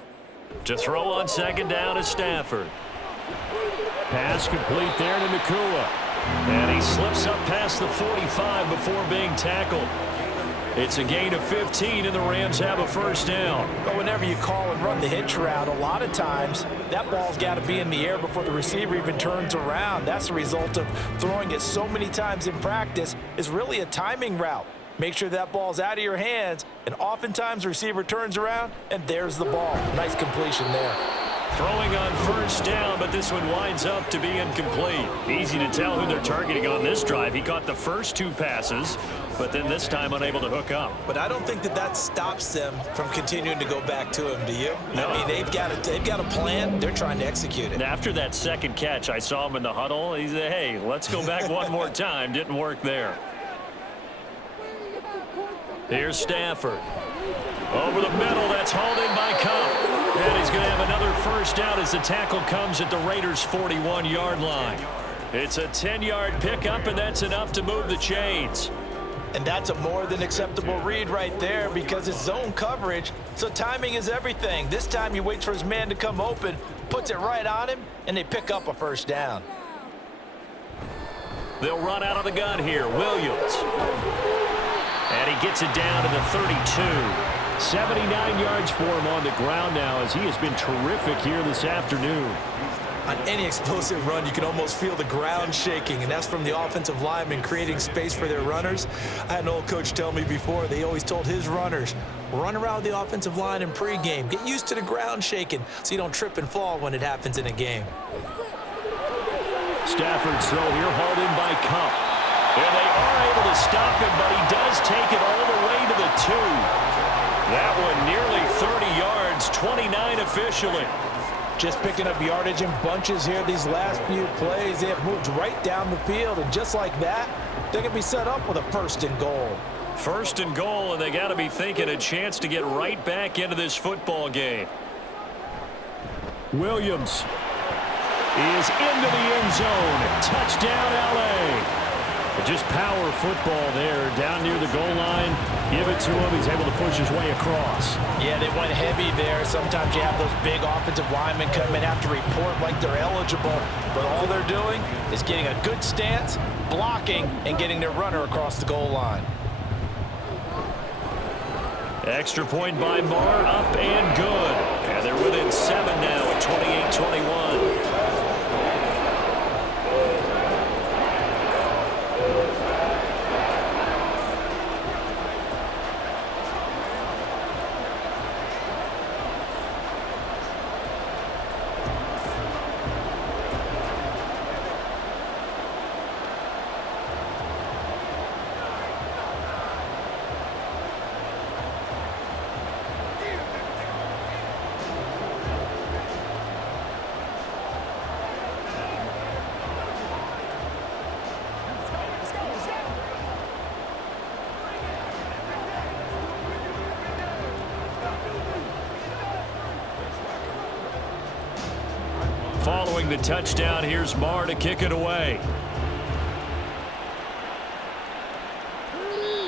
To throw on second down is Stafford. Pass complete there to Nakua. And he slips up past the 45 before being tackled. It's a gain of 15, and the Rams have a first down. But whenever you call and run the hitch route, a lot of times that ball's got to be in the air before the receiver even turns around. That's the result of throwing it so many times in practice. Is really a timing route. Make sure that ball's out of your hands, and oftentimes the receiver turns around, and there's the ball. Nice completion there. Throwing on first down, but this one winds up to be incomplete. Easy to tell who they're targeting on this drive. He caught the first 2 passes, but then this time unable to hook up. But I don't think that stops them from continuing to go back to him, do you? No. I mean, they've got a plan. They're trying to execute it. After that second catch, I saw him in the huddle. He said, hey, let's go back one more time. Didn't work there. Here's Stafford. Over the middle, that's hauled in by Cup. And he's going to have another first down as the tackle comes at the Raiders' 41-yard line. It's a 10-yard pickup, and that's enough to move the chains. And that's a more than acceptable read right there because it's zone coverage, so timing is everything. This time he waits for his man to come open, puts it right on him, and they pick up a first down. They'll run out of the gun here. Williams. And he gets it down to the 32. 79 yards for him on the ground now as he has been terrific here this afternoon. On any explosive run, you can almost feel the ground shaking, and that's from the offensive linemen creating space for their runners. I had an old coach tell me before, they always told his runners, run around the offensive line in pregame. Get used to the ground shaking so you don't trip and fall when it happens in a game. Stafford's throw here hauled in by Cup. And they are able to stop him, but he does take it all the way to the 2. That one nearly 30 yards, 29 officially. Just picking up yardage in bunches here these last few plays. They have moved right down the field, and just like that, they can be set up with a 1st and goal. 1st and goal, and they got to be thinking a chance to get right back into this football game. Williams is into the end zone. Touchdown, L.A. Just power football there down near the goal line. Give it to him. He's able to push his way across. Yeah, they went heavy there. Sometimes you have those big offensive linemen come in, have to report like they're eligible. But all they're doing is getting a good stance, blocking, and getting their runner across the goal line. Extra point by Marr, up and good. And they're within 7 now at 28-21. Following the touchdown, here's Marr to kick it away.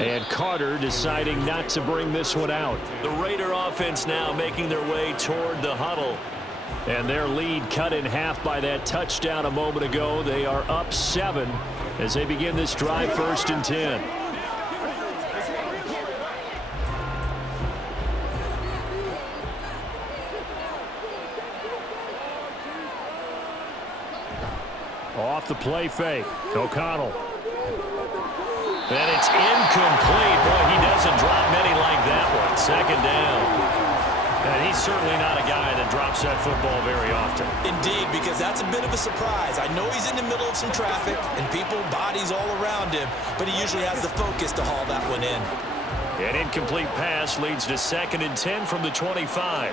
And Carter deciding not to bring this one out. The Raider offense now making their way toward the huddle. And their lead cut in half by that touchdown a moment ago. They are up 7 as they begin this drive 1st and 10. Off the play fake. O'Connell. And it's incomplete. Boy, he doesn't drop many like that one. 2nd down. And he's certainly not a guy that drops that football very often. Indeed, because that's a bit of a surprise. I know he's in the middle of some traffic and people, bodies all around him, but he usually has the focus to haul that one in. An incomplete pass leads to 2nd and 10 from the 25.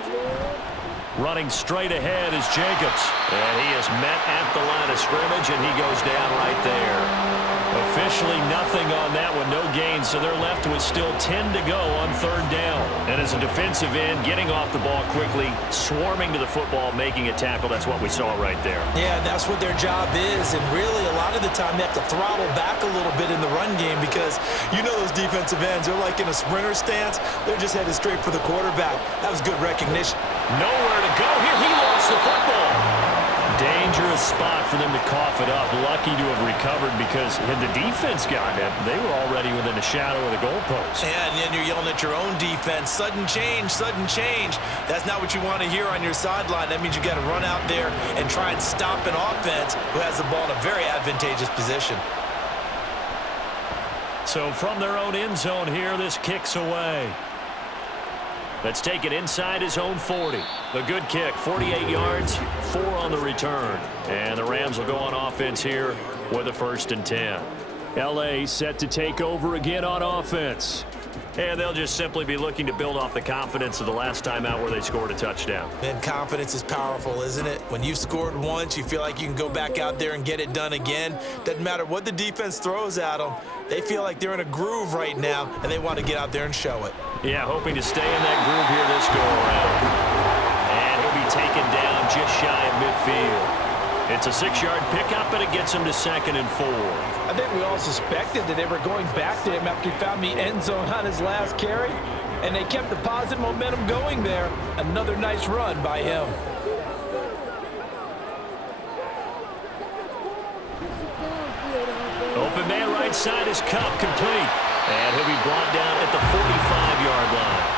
Running straight ahead is Jacobs. And he is met at the line of scrimmage, and he goes down right there. Officially nothing on that one, no gain, so they're left with still 10 to go on 3rd down. And as a defensive end, getting off the ball quickly, swarming to the football, making a tackle, that's what we saw right there. Yeah, that's what their job is, and really a lot of the time they have to throttle back a little bit in the run game because you know those defensive ends, they're like in a sprinter stance. They're just headed straight for the quarterback. That was good recognition. Nowhere to go here. He lost the football. Dangerous spot for them to cough it up. Lucky to have recovered because had the defense gotten it, they were already within a shadow of the goalpost. Yeah, and then you're yelling at your own defense. Sudden change, sudden change. That's not what you want to hear on your sideline. That means you got to run out there and try and stop an offense who has the ball in a very advantageous position. So from their own end zone here, this kicks away. Let's take it inside his own 40. A good kick, 48 yards, 4 on the return. And the Rams will go on offense here with a 1st and 10. L.A. set to take over again on offense. And they'll just simply be looking to build off the confidence of the last time out where they scored a touchdown. And confidence is powerful, isn't it? When you've scored once, you feel like you can go back out there and get it done again. Doesn't matter what the defense throws at them. They feel like they're in a groove right now, and they want to get out there and show it. Yeah, hoping to stay in that groove here this go-around. And he'll be taken down just shy of midfield. It's a 6-yard pickup, and it gets him to 2nd and 4. I think we all suspected that they were going back to him after he found the end zone on his last carry, and they kept the positive momentum going there. Another nice run by him. Open man right side is Cup, complete. And he'll be brought down at the 45-yard line.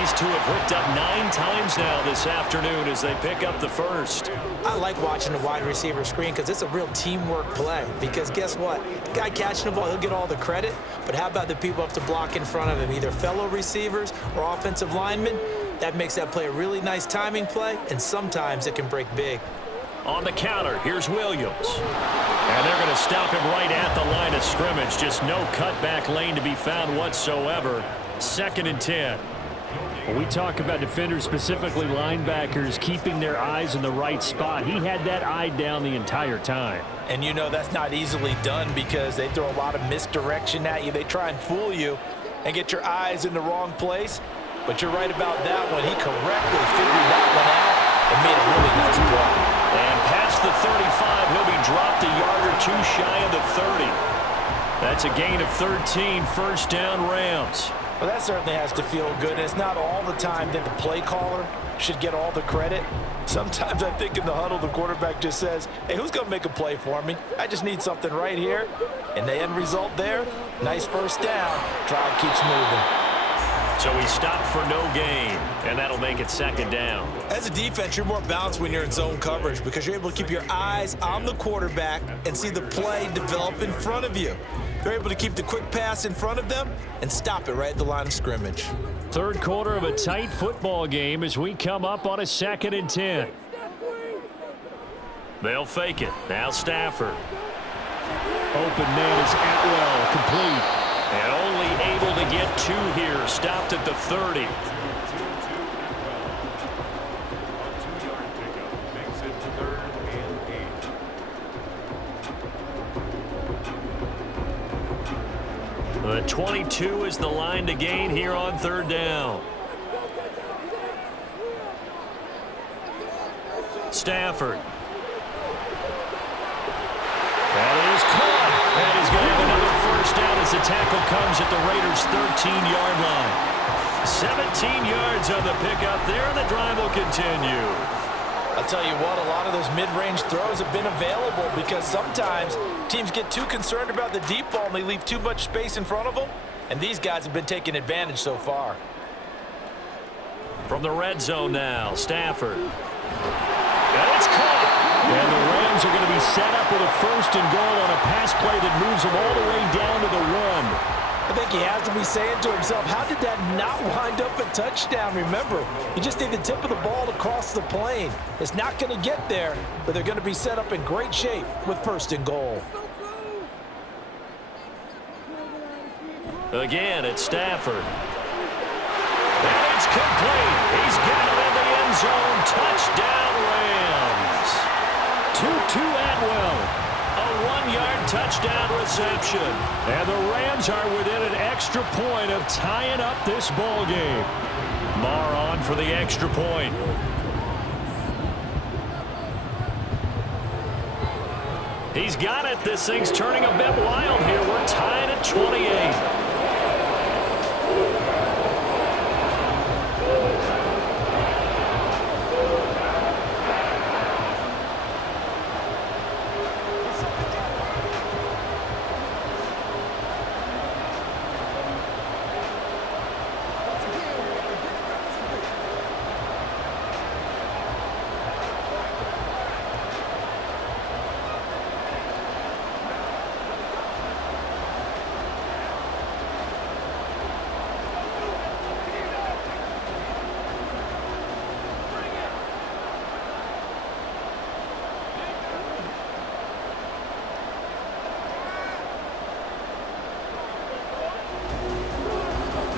These two have hooked up 9 times now this afternoon as they pick up the first. I like watching the wide receiver screen because it's a real teamwork play. Because guess what? The guy catching the ball, he'll get all the credit. But how about the people up to block in front of him, either fellow receivers or offensive linemen? That makes that play a really nice timing play, and sometimes it can break big. On the counter, here's Williams. And they're going to stop him right at the line of scrimmage. Just no cutback lane to be found whatsoever. 2nd and 10. When we talk about defenders, specifically linebackers, keeping their eyes in the right spot, he had that eye down the entire time. And you know that's not easily done because they throw a lot of misdirection at you. They try and fool you and get your eyes in the wrong place. But you're right about that one. He correctly figured that one out and made a really nice play. And past the 35, he'll be dropped a yard or two shy of the 30. That's a gain of 13, 1st down Rams. Well, that certainly has to feel good. And it's not all the time that the play caller should get all the credit. Sometimes I think in the huddle, the quarterback just says, hey, who's going to make a play for me? I just need something right here. And the end result there, nice 1st down. Drive keeps moving. So he stopped for no gain, and that'll make it 2nd down. As a defense, you're more balanced when you're in zone coverage because you're able to keep your eyes on the quarterback and see the play develop in front of you. They're able to keep the quick pass in front of them and stop it right at the line of scrimmage. 3rd quarter of a tight football game as we come up on a 2nd and 10. They'll fake it. Now Stafford. Open man is Atwell, complete. And only able to get 2 here. Stopped at the 30. The 22 is the line to gain here on 3rd down. Stafford. That is caught. And he's going to have another 1st down as the tackle comes at the Raiders' 13-yard line. 17 yards on the pickup there, and the drive will continue. I'll tell you what, a lot of those mid-range throws have been available because sometimes teams get too concerned about the deep ball and they leave too much space in front of them, and these guys have been taking advantage so far. From the red zone now, Stafford. And it's caught. And the Rams are going to be set up with a 1st and goal on a pass play that moves them all the way down to the 1. I think he has to be saying to himself, how did that not wind up a touchdown? Remember, you just need the tip of the ball to cross the plane. It's not going to get there, but they're going to be set up in great shape with 1st and goal. Again, it's Stafford. And it's complete. He's got it in the end zone. Touchdown, Rams. 2-2 Atwell. A 1-yard touchdown reception. And the Rams are within an extra point of tying up this ball game. Marr on for the extra point. He's got it. This thing's turning a bit wild here. We're tied at 28.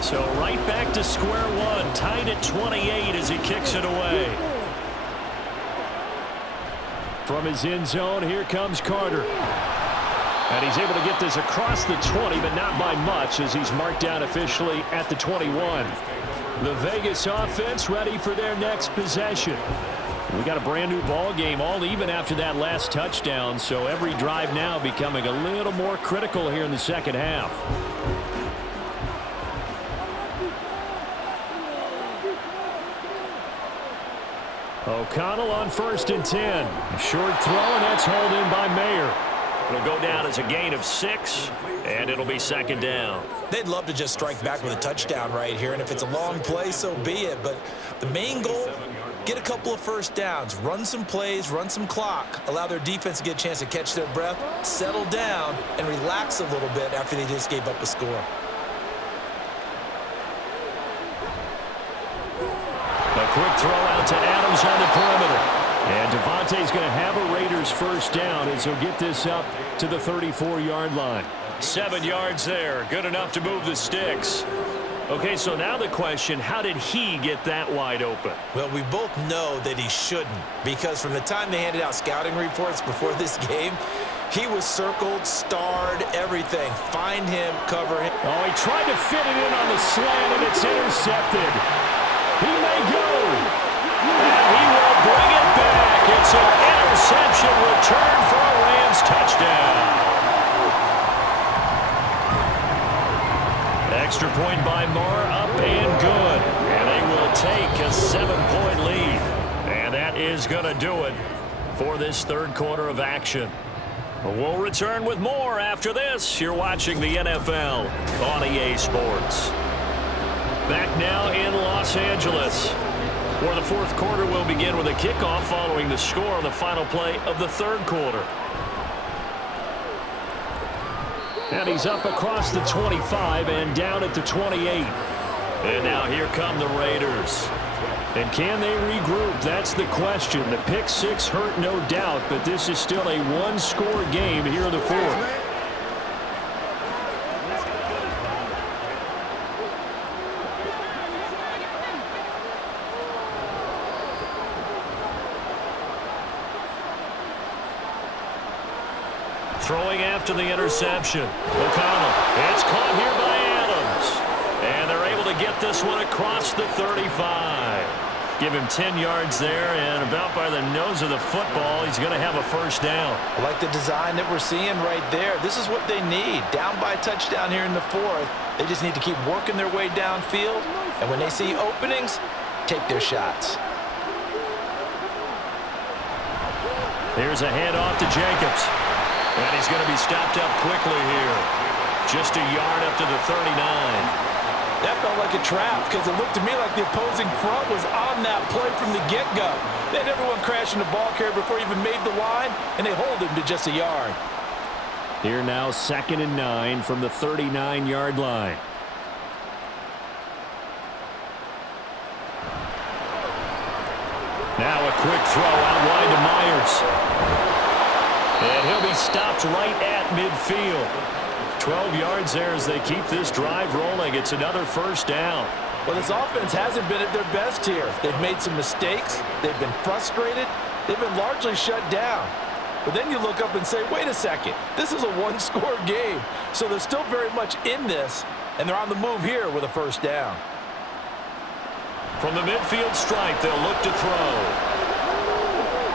So right back to square one, tied at 28 as he kicks it away. From his end zone, here comes Carter. And he's able to get this across the 20, but not by much as he's marked down officially at the 21. The Vegas offense ready for their next possession. We got a brand new ball game, all even after that last touchdown, so every drive now becoming a little more critical here in the second half. O'Connell on 1st and 10. A short throw, and that's hauled in by Mayer. It'll go down as a gain of 6, and it'll be 2nd down. They'd love to just strike back with a touchdown right here, and if it's a long play, so be it. But the main goal, get a couple of first downs, run some plays, run some clock, allow their defense to get a chance to catch their breath, settle down, and relax a little bit after they just gave up a score. A quick throw out to Adams on the perimeter. And Devontae's going to have a Raiders first down as he'll get this up to the 34-yard line. 7 yards there. Good enough to move the sticks. Okay, so now the question, how did he get that wide open? Well, we both know that he shouldn't, because from the time they handed out scouting reports before this game, he was circled, starred, everything. Find him, cover him. Oh, he tried to fit it in on the slant, and it's intercepted. He may go. And he will bring it back. It's an interception return for a Rams touchdown. Extra point by Moore, up and good. And they will take a 7-point lead. And that is going to do it for this third quarter of action. We'll return with more after this. You're watching the NFL on EA Sports. Back now in Los Angeles, where the fourth quarter will begin with a kickoff following the score on the final play of the third quarter. And he's up across the 25 and down at the 28. And now here come the Raiders. And can they regroup? That's the question. The pick six hurt, no doubt, but this is still a one-score game here in the fourth. Throwing after the interception. O'Connell. It's caught here by Adams. And they're able to get this one across the 35. Give him 10 yards there, and about by the nose of the football, he's going to have a first down. I like the design that we're seeing right there. This is what they need. Down by a touchdown here in the fourth. They just need to keep working their way downfield. And when they see openings, take their shots. Here's a handoff to Jacobs. And he's going to be stopped up quickly here. Just a yard up to the 39. That felt like a trap because it looked to me like the opposing front was on that play from the get-go. They had everyone crashing the ball carrier before he even made the line, and they hold him to just a yard. Here now, 2nd and 9 from the 39-yard line. Now a quick throw out wide to Myers. And he'll be stopped right at midfield. 12 yards there as they keep this drive rolling. It's another first down. Well, this offense hasn't been at their best here. They've made some mistakes. They've been frustrated. They've been largely shut down. But then you look up and say, wait a second, this is a one-score game. So they're still very much in this, and they're on the move here with a first down. From the midfield stripe, they'll look to throw.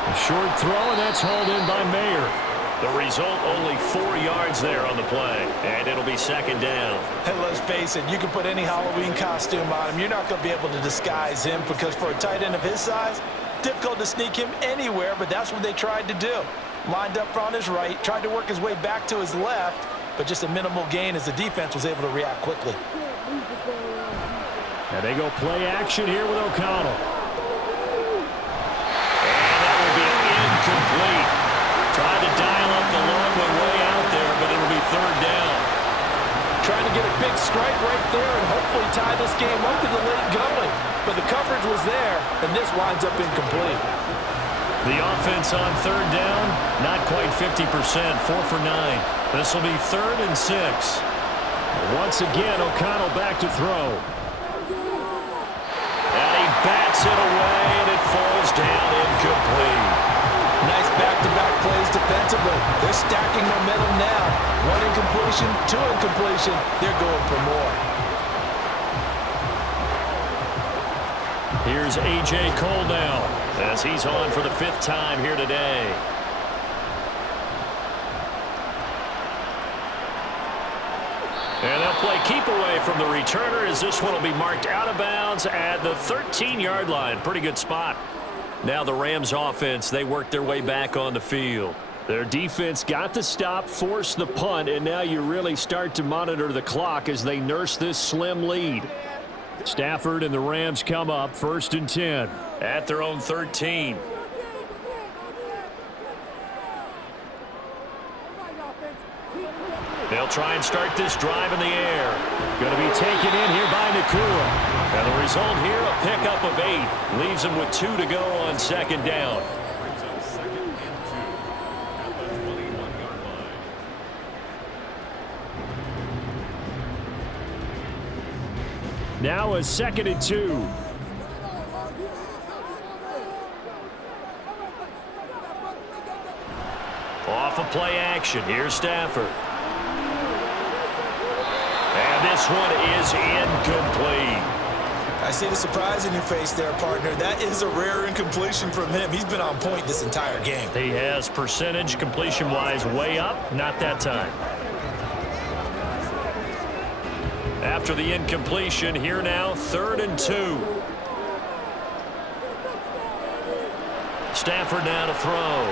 A short throw, and that's hauled in by Mayer. The result, only 4 yards there on the play, and it'll be 2nd down. And let's face it, you can put any Halloween costume on him. You're not going to be able to disguise him because for a tight end of his size, difficult to sneak him anywhere, but that's what they tried to do. Lined up on his right, tried to work his way back to his left, but just a minimal gain as the defense was able to react quickly. And they go play action here with O'Connell. Incomplete. Tried to dial up the long one way out there, but it'll be 3rd down. Trying to get a big strike right there and hopefully tie this game up in the late going. But the coverage was there, and this winds up incomplete. The offense on 3rd down, not quite 50%, 4 for 9. This will be 3rd and 6. Once again, O'Connell back to throw. And he bats it away, and it falls down incomplete. Nice back-to-back plays defensively. They're stacking momentum now. One incompletion, two incompletion. They're going for more. Here's A.J. Cole now, as he's on for the 5th time here today. And they'll play keep away from the returner, as this one will be marked out of bounds at the 13-yard line. Pretty good spot. Now the Rams offense, they work their way back on the field. Their defense got the stop, forced the punt, and now you really start to monitor the clock as they nurse this slim lead. Stafford and the Rams come up 1st and 10 at their own 13. They'll try and start this drive in the air. Going to be taken in here by Nakua. And the result here, a pickup of 8. Leaves them with 2 to go on 2nd down. Now a 2nd and 2. Off of play action. Here's Stafford. And this one is incomplete. I see the surprise in your face there, partner. That is a rare incompletion from him. He's been on point this entire game. He has percentage completion-wise way up. Not that time. After the incompletion, here now, 3rd and 2. Stafford now to throw.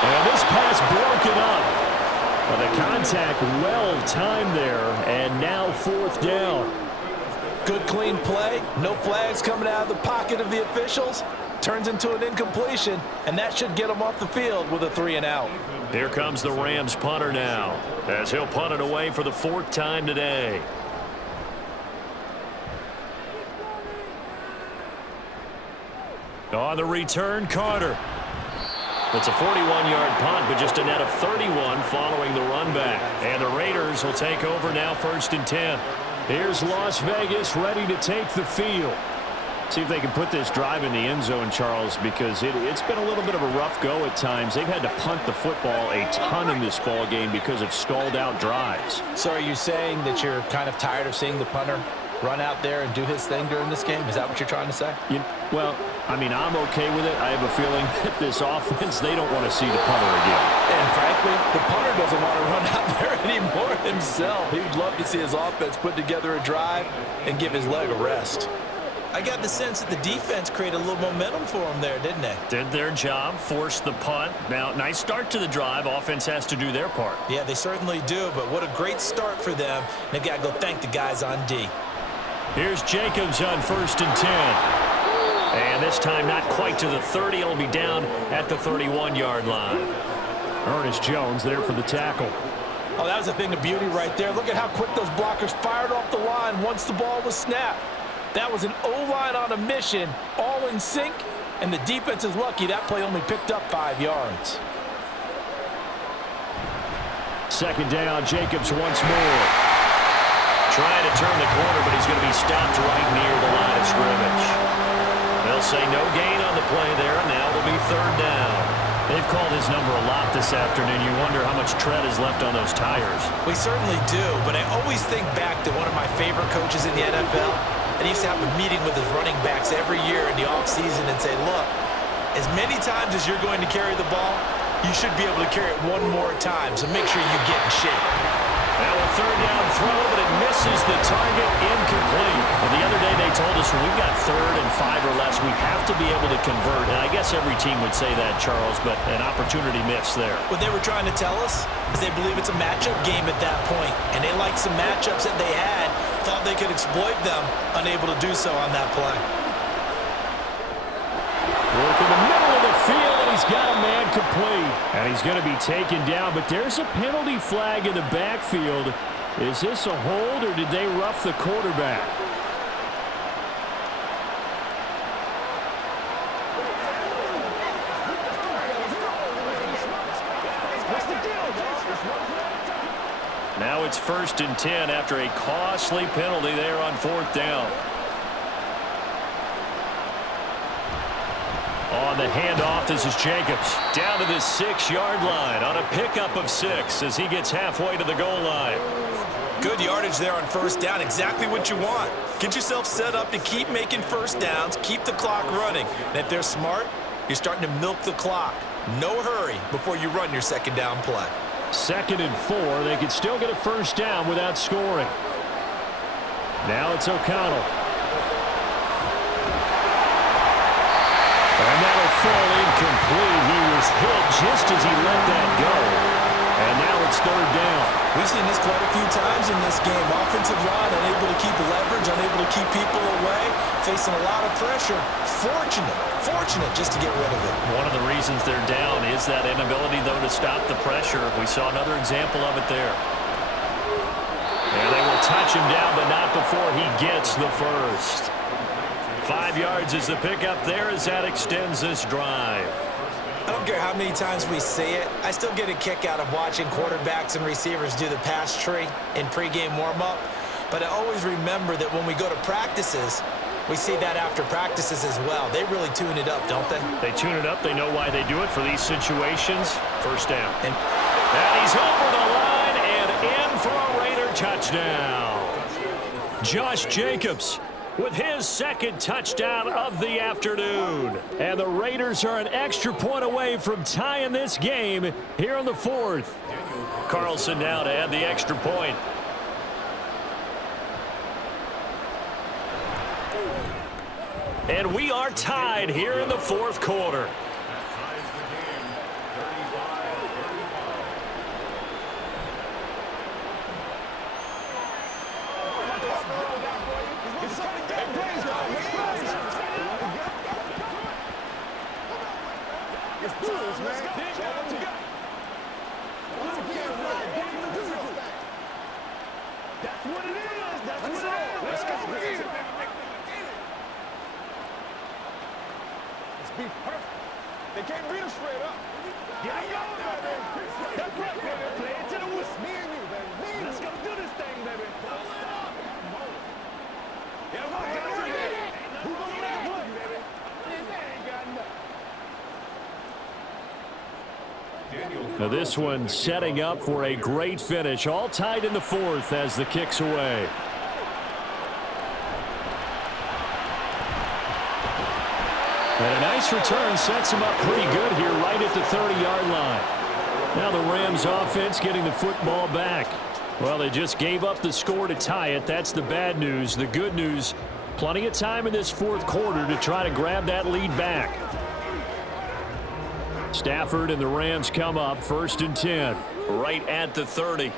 And this pass broken up. Well, the contact well timed there, and now 4th down. Good clean play. No flags coming out of the pocket of the officials. Turns into an incompletion, and that should get them off the field with a 3 and out. Here comes the Rams punter now, as he'll punt it away for the 4th time today. On the return, Carter. It's a 41-yard punt, but just a net of 31 following the run back. And the Raiders will take over now 1st and 10. Here's Las Vegas ready to take the field. See if they can put this drive in the end zone, Charles, because it's been a little bit of a rough go at times. They've had to punt the football a ton in this ball game because of stalled-out drives. So are you saying that you're kind of tired of seeing the punter run out there and do his thing during this game? Is that what you're trying to say? Well, I mean, I'm okay with it. I have a feeling that this offense, they don't want to see the punter again. And frankly, the punter doesn't want to run out there anymore himself. He would love to see his offense put together a drive and give his leg a rest. I got the sense that the defense created a little momentum for them there, didn't they? Did their job, forced the punt. Now, nice start to the drive. Offense has to do their part. Yeah, they certainly do, but what a great start for them. They've got to go thank the guys on D. Here's Jacobs on 1st and 10. And this time not quite to the 30. It'll be down at the 31-yard line. Ernest Jones there for the tackle. Oh, that was a thing of beauty right there. Look at how quick those blockers fired off the line once the ball was snapped. That was an O-line on a mission, all in sync, and the defense is lucky that play only picked up 5 yards. 2nd down, Jacobs once more. Trying to turn the corner, but he's going to be stopped right near the line of scrimmage. They'll say no gain on the play there, and now it'll be 3rd down. They've called his number a lot this afternoon. You wonder how much tread is left on those tires. We certainly do, but I always think back to one of my favorite coaches in the NFL. And he used to have a meeting with his running backs every year in the offseason and say, look, as many times as you're going to carry the ball, you should be able to carry it one more time, so make sure you get in shape. Now a 3rd down throw, but it misses the target, incomplete. And the other day they told us when we've got 3rd and 5 or less, we have to be able to convert. And I guess every team would say that, Charles, but an opportunity missed there. What they were trying to tell us is they believe it's a matchup game at that point, and they liked some matchups that they had, thought they could exploit them, unable to do so on that play. Work in the middle of the field, and he's got a man complete. And he's going to be taken down, but there's a penalty flag in the backfield. Is this a hold, or did they rough the quarterback? Now it's 1st and 10 after a costly penalty there on 4th down. On the handoff, this is Jacobs. Down to the 6-yard line on a pickup of 6 as he gets halfway to the goal line. Good yardage there on 1st down. Exactly what you want. Get yourself set up to keep making 1st downs, keep the clock running. And if they're smart, you're starting to milk the clock. No hurry before you run your 2nd down play. 2nd and 4. They could still get a 1st down without scoring. Now it's O'Connell. And that'll fall incomplete. He was hit just as he let that go. And now it's 3rd down. We've seen this quite a few times in this game. Offensive line unable to keep leverage, unable to keep people away, facing a lot of pressure. Fortunate just to get rid of it. One of the reasons they're down is that inability, though, to stop the pressure. We saw another example of it there. And they will touch him down, but not before he gets the first. 5 yards is the pickup there as that extends this drive. I don't care how many times we see it. I still get a kick out of watching quarterbacks and receivers do the pass tree in pregame warm-up. But I always remember that when we go to practices, we see that after practices as well. They really tune it up, don't they? They tune it up. They know why they do it for these situations. 1st down. And he's over the line and in for a Raider touchdown. Josh Jacobs with his 2nd touchdown of the afternoon. And the Raiders are an extra point away from tying this game here in the 4th. Carlson now to add the extra point. And we are tied here in the 4th quarter. They can't beat us straight up. Get it going, baby. That's right, baby. Play it to the whistle. Me and you, baby. Let's go do this thing, baby. Yeah, we're going to do it. Who's going to make one, baby? They ain't got nothing. Now this one setting up for a great finish. All tied in the 4th as the kick's away. And a nice return sets him up pretty good here right at the 30-yard line. Now the Rams offense getting the football back. Well, they just gave up the score to tie it. That's the bad news. The good news, plenty of time in this 4th quarter to try to grab that lead back. Stafford and the Rams come up 1st and 10. Right at the 30.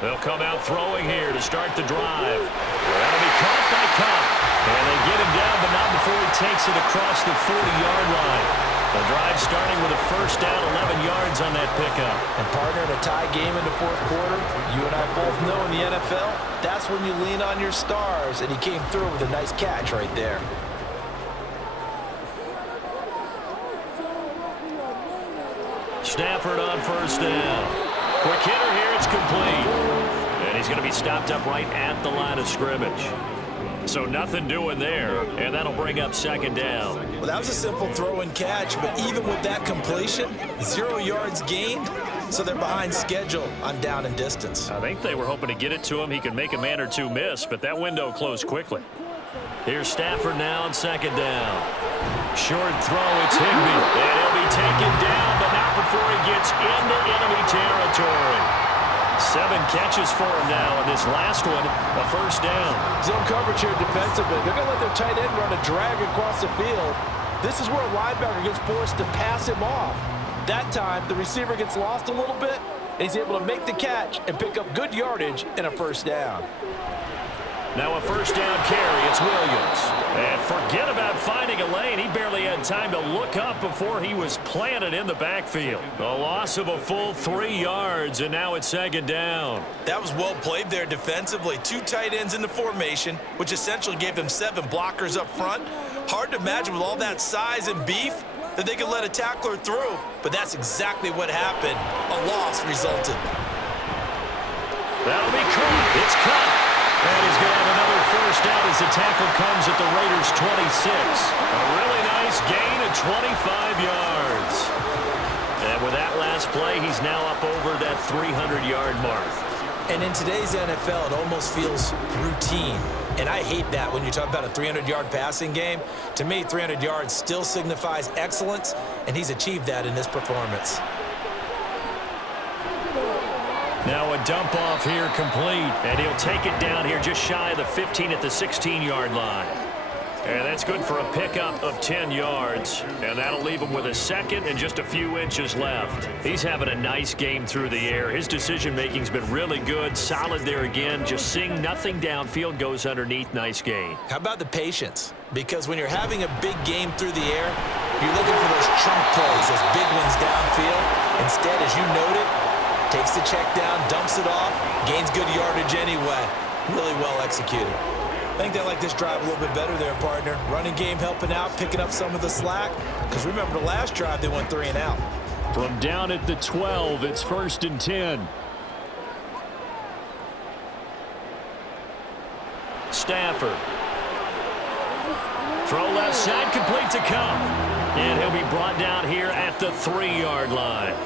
They'll come out throwing here to start the drive. That'll be caught by Cup. And they get him down, but not before he takes it across the 40-yard line. The drive starting with a 1st down, 11 yards on that pickup. And partner, in a tie game in the 4th quarter, you and I both know in the NFL, that's when you lean on your stars, and he came through with a nice catch right there. Stafford on 1st down. Quick hitter here, it's complete. And he's going to be stopped up right at the line of scrimmage. So nothing doing there, and that'll bring up 2nd down. Well, that was a simple throw and catch, but even with that completion, 0 yards gained, so they're behind schedule on down and distance. I think they were hoping to get it to him. He could make a man or two miss, but that window closed quickly. Here's Stafford now on 2nd down. Short throw, it's Higbee. And he'll be taken down, but not before he gets into enemy territory. 7 catches for him now, and this last one, a 1st down. Zone coverage here defensively. They're going to let their tight end run a drag across the field. This is where a linebacker gets forced to pass him off. That time, the receiver gets lost a little bit, and he's able to make the catch and pick up good yardage and a 1st down. Now a 1st down carry, it's Williams. And forget about finding a lane. He barely had time to look up before he was planted in the backfield. A loss of a full 3 yards, and now it's 2nd down. That was well played there defensively. 2 tight ends in the formation, which essentially gave them 7 blockers up front. Hard to imagine with all that size and beef, that they could let a tackler through, but that's exactly what happened. A loss resulted. That'll be caught. It's caught. And he's going to have another first down as the tackle comes at the Raiders' 26. A really nice gain of 25 yards. And with that last play, he's now up over that 300-yard mark. And in today's NFL, it almost feels routine. And I hate that when you talk about a 300-yard passing game. To me, 300 yards still signifies excellence, and he's achieved that in this performance. Now a dump off here complete, and he'll take it down here just shy of the 15 at the 16-yard line. And that's good for a pickup of 10 yards, and that'll leave him with a second and just a few inches left. He's having a nice game through the air. His decision-making's been really good, solid there again. Just seeing nothing downfield, goes underneath. Nice gain. How about the patience? Because when you're having a big game through the air, you're looking for those chunk plays, those big ones downfield. Instead, as you noted, takes the check down, dumps it off, gains good yardage anyway. Really well executed. I think they like this drive a little bit better there, partner. Running game helping out, picking up some of the slack. Because remember the last drive, they went 3 and out. From down at the 12, it's 1st and 10. Stafford. Throw left side, complete to Cup. And he'll be brought down here at the 3-yard line.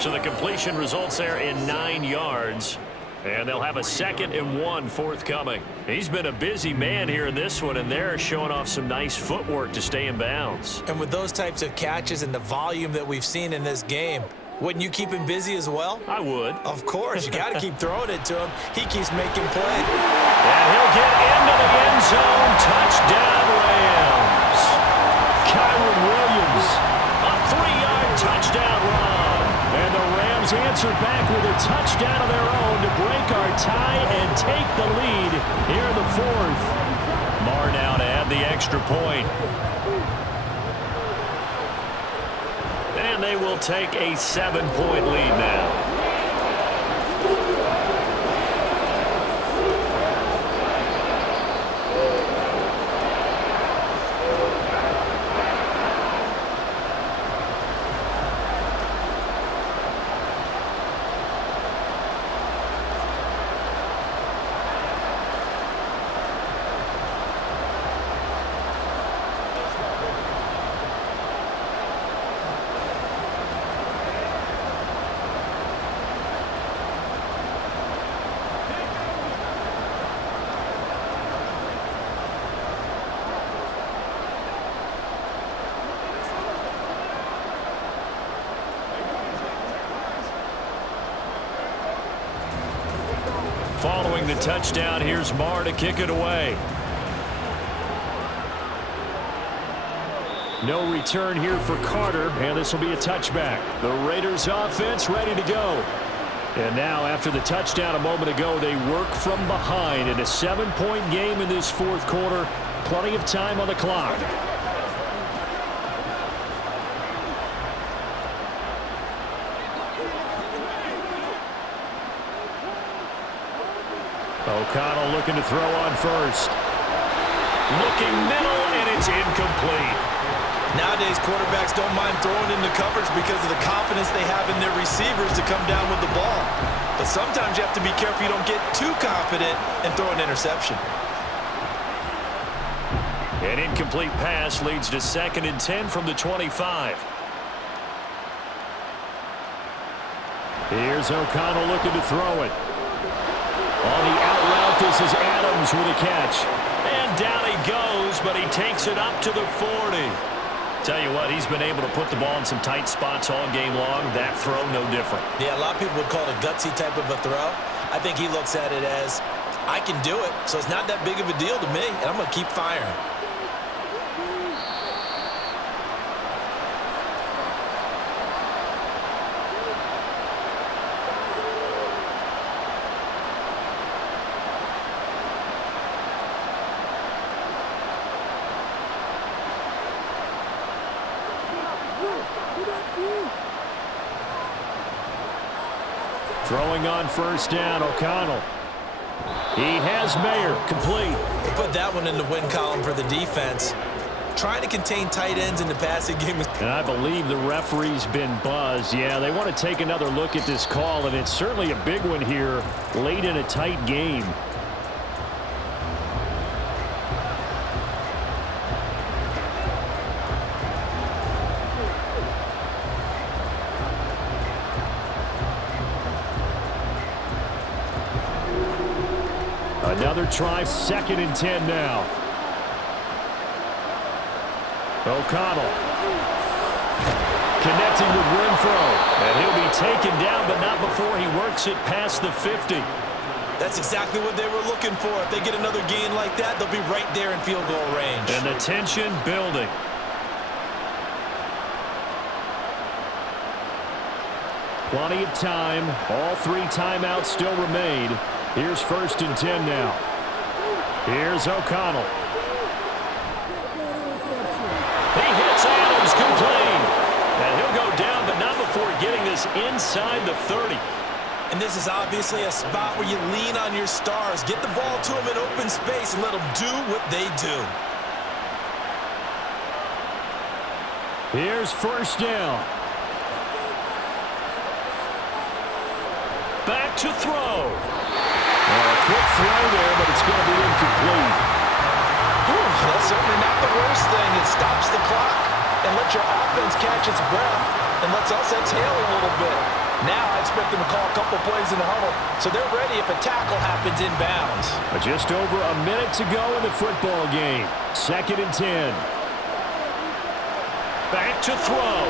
So the completion results there in 9 yards. And they'll have a 2nd and 1 forthcoming. He's been a busy man here in this one, and they're showing off some nice footwork to stay in bounds. And with those types of catches and the volume that we've seen in this game, wouldn't you keep him busy as well? I would. Of course. You got to keep throwing it to him. He keeps making play. And he'll get into the end zone. Touchdown, Rams. Kyron Williams, a 3-yard touchdown run. And the Rams answer back with a touchdown of their own to break our tie and take the lead here in the 4th. Marr now to add the extra point. And they will take a 7-point lead now. Following the touchdown, here's Marr to kick it away. No return here for Carter, and this will be a touchback. The Raiders offense ready to go. And now, after the touchdown a moment ago, they work from behind in a 7-point game in this 4th quarter. Plenty of time on the clock. O'Connell looking to throw on first. Looking middle, and it's incomplete. Nowadays, quarterbacks don't mind throwing into coverage because of the confidence they have in their receivers to come down with the ball. But sometimes you have to be careful you don't get too confident and throw an interception. An incomplete pass leads to 2nd and 10 from the 25. Here's O'Connell looking to throw it. On the out route, this is Adams with a catch. And down he goes, but he takes it up to the 40. Tell you what, he's been able to put the ball in some tight spots all game long. That throw, no different. Yeah, a lot of people would call it a gutsy type of a throw. I think he looks at it as, I can do it, so it's not that big of a deal to me, and I'm going to keep firing. Throwing on first down, O'Connell. He has Mayer complete. Put that one in the win column for the defense. trying to contain tight ends in the passing game. And I believe the referee's been buzzed. Yeah, they want to take another look at this call, and it's certainly a big one here late in a tight game. Another try, 2nd and 10 now. O'Connell connecting with Renfro, and he'll be taken down, but not before he works it past the 50. That's exactly what they were looking for. If they get another gain like that, they'll be right there in field goal range. And the tension building. Plenty of time. All 3 timeouts still remain. Here's 1st and 10 now. Here's O'Connell. He hits Adams complete. And he'll go down, but not before getting this inside the 30. And this is obviously a spot where you lean on your stars. Get the ball to them in open space and let them do what they do. Here's 1st down. Back to throw. A quick throw there, but it's going to be incomplete. That's certainly not the worst thing. It stops the clock and lets your offense catch its breath and lets us exhale a little bit. Now I expect them to call a couple plays in the huddle, so they're ready if a tackle happens inbounds. Just over a minute to go in the football game. 2nd and 10. Back to throw.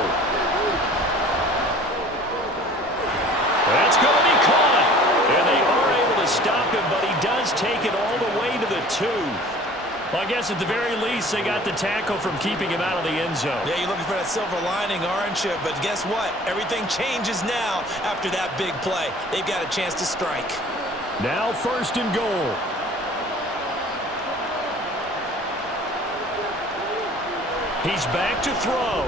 That's going to be caught. And they are able to stop him, but he does take it all the way to the 2. Well, I guess at the very least, they got the tackle from keeping him out of the end zone. Yeah, you're looking for that silver lining, aren't you? But guess what? Everything changes now after that big play. They've got a chance to strike. Now 1st and goal. He's back to throw.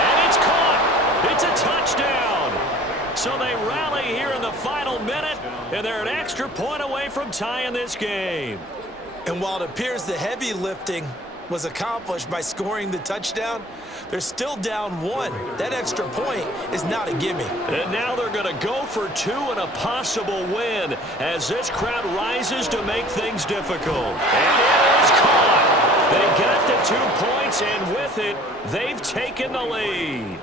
And it's caught. It's a touchdown. So they rally here in the final minute, and they're an extra point away from tying this game. And while it appears the heavy lifting was accomplished by scoring the touchdown, they're still down 1. That extra point is not a gimme. And now they're going to go for 2 and a possible win as this crowd rises to make things difficult. And it is caught. They got the 2 points, and with it, they've taken the lead.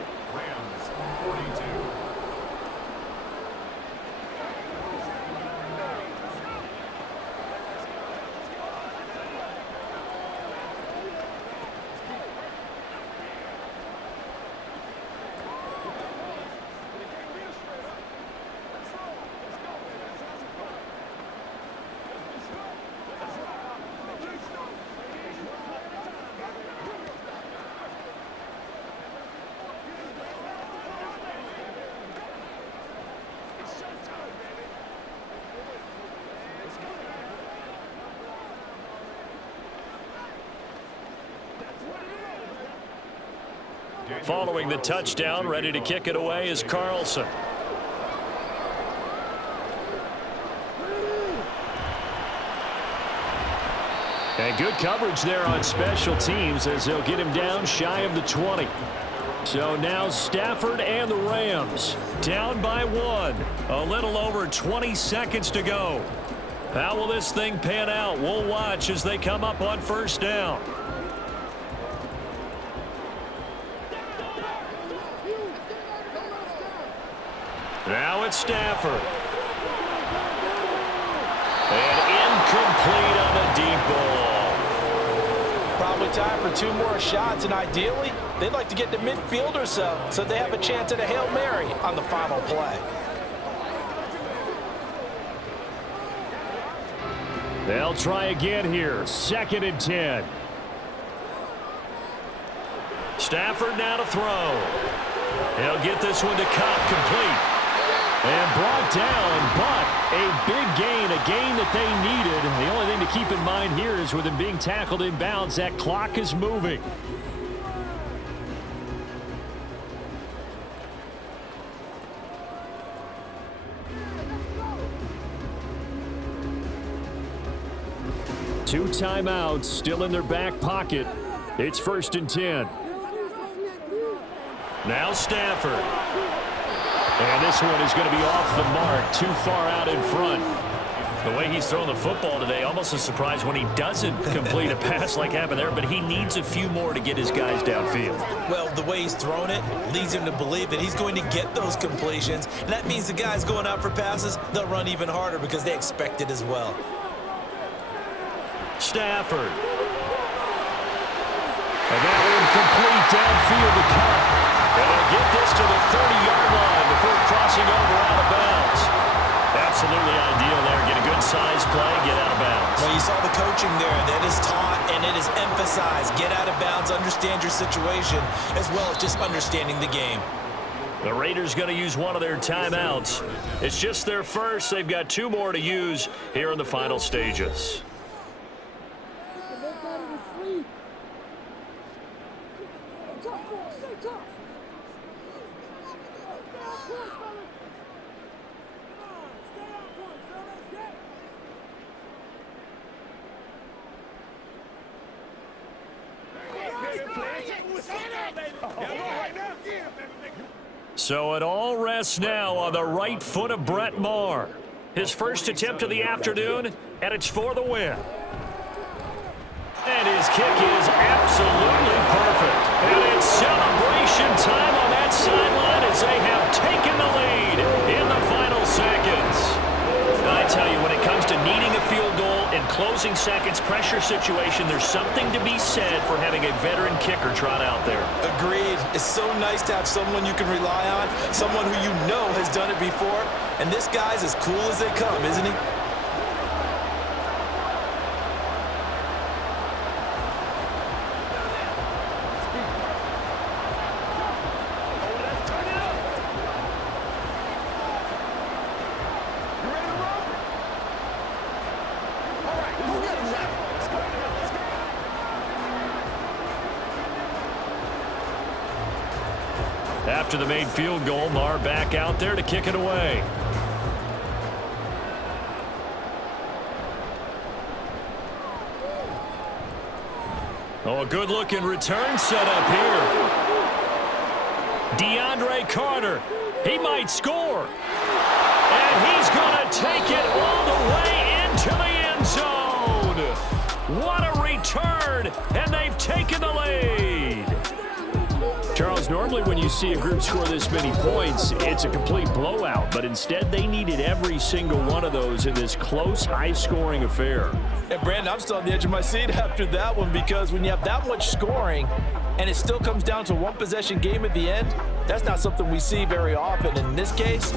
Following the touchdown, ready to kick it away is Carlson. And good coverage there on special teams as they'll get him down shy of the 20. So now Stafford and the Rams down by 1. A little over 20 seconds to go. How will this thing pan out? We'll watch as they come up on 1st down. Now it's Stafford. And incomplete on a deep ball. Probably time for 2 more shots, and ideally, they'd like to get to midfield or so they have a chance at a Hail Mary on the final play. They'll try again here. 2nd and 10. Stafford now to throw. He'll get this one to Cobb complete. And brought down, but a big gain, a gain that they needed. The only thing to keep in mind here is with him being tackled in bounds, that clock is moving. Two timeouts still in their back pocket. It's 1st and 10. Now Stafford. And this one is going to be off the mark, too far out in front. The way he's throwing the football today, almost a surprise when he doesn't complete a pass like happened there, but he needs a few more to get his guys downfield. Well, the way he's thrown it leads him to believe that he's going to get those completions. And that means the guys going out for passes, they'll run even harder because they expect it as well. Stafford. And that one complete downfield to Cup. And they'll get this to the 30-yard line before crossing over out of bounds. Absolutely ideal there. Get a good size play, get out of bounds. Well, you saw the coaching there. That is taught and it is emphasized. Get out of bounds, understand your situation, as well as just understanding the game. The Raiders going to use one of their timeouts. It's just their first. They've got 2 more to use here in the final stages. So it all rests now on the right foot of Brett Maher. His first attempt of the afternoon, and it's for the win. And his kick is absolutely perfect. And it's celebration time on that sideline as they have taken the lead in the final seconds. I tell you, when it comes to needing a field goal in closing seconds, pressure situation, there's something to be said for having a veteran kicker trot out there. Agreed. It's so nice to have someone you can rely on, someone who you know has done it before. And this guy's as cool as they come, isn't he? After the made field goal, Maher back out there to kick it away. Oh, a good-looking return set up here. DeAndre Carter, he might score. And he's going to take it all the way into the end zone. What a return, and they've taken the lead. Charles, normally when you see a group score this many points, it's a complete blowout. But instead, they needed every single one of those in this close, high-scoring affair. And, Brandon, I'm still on the edge of my seat after that one because when you have that much scoring and it still comes down to one possession game at the end, that's not something we see very often. In this case,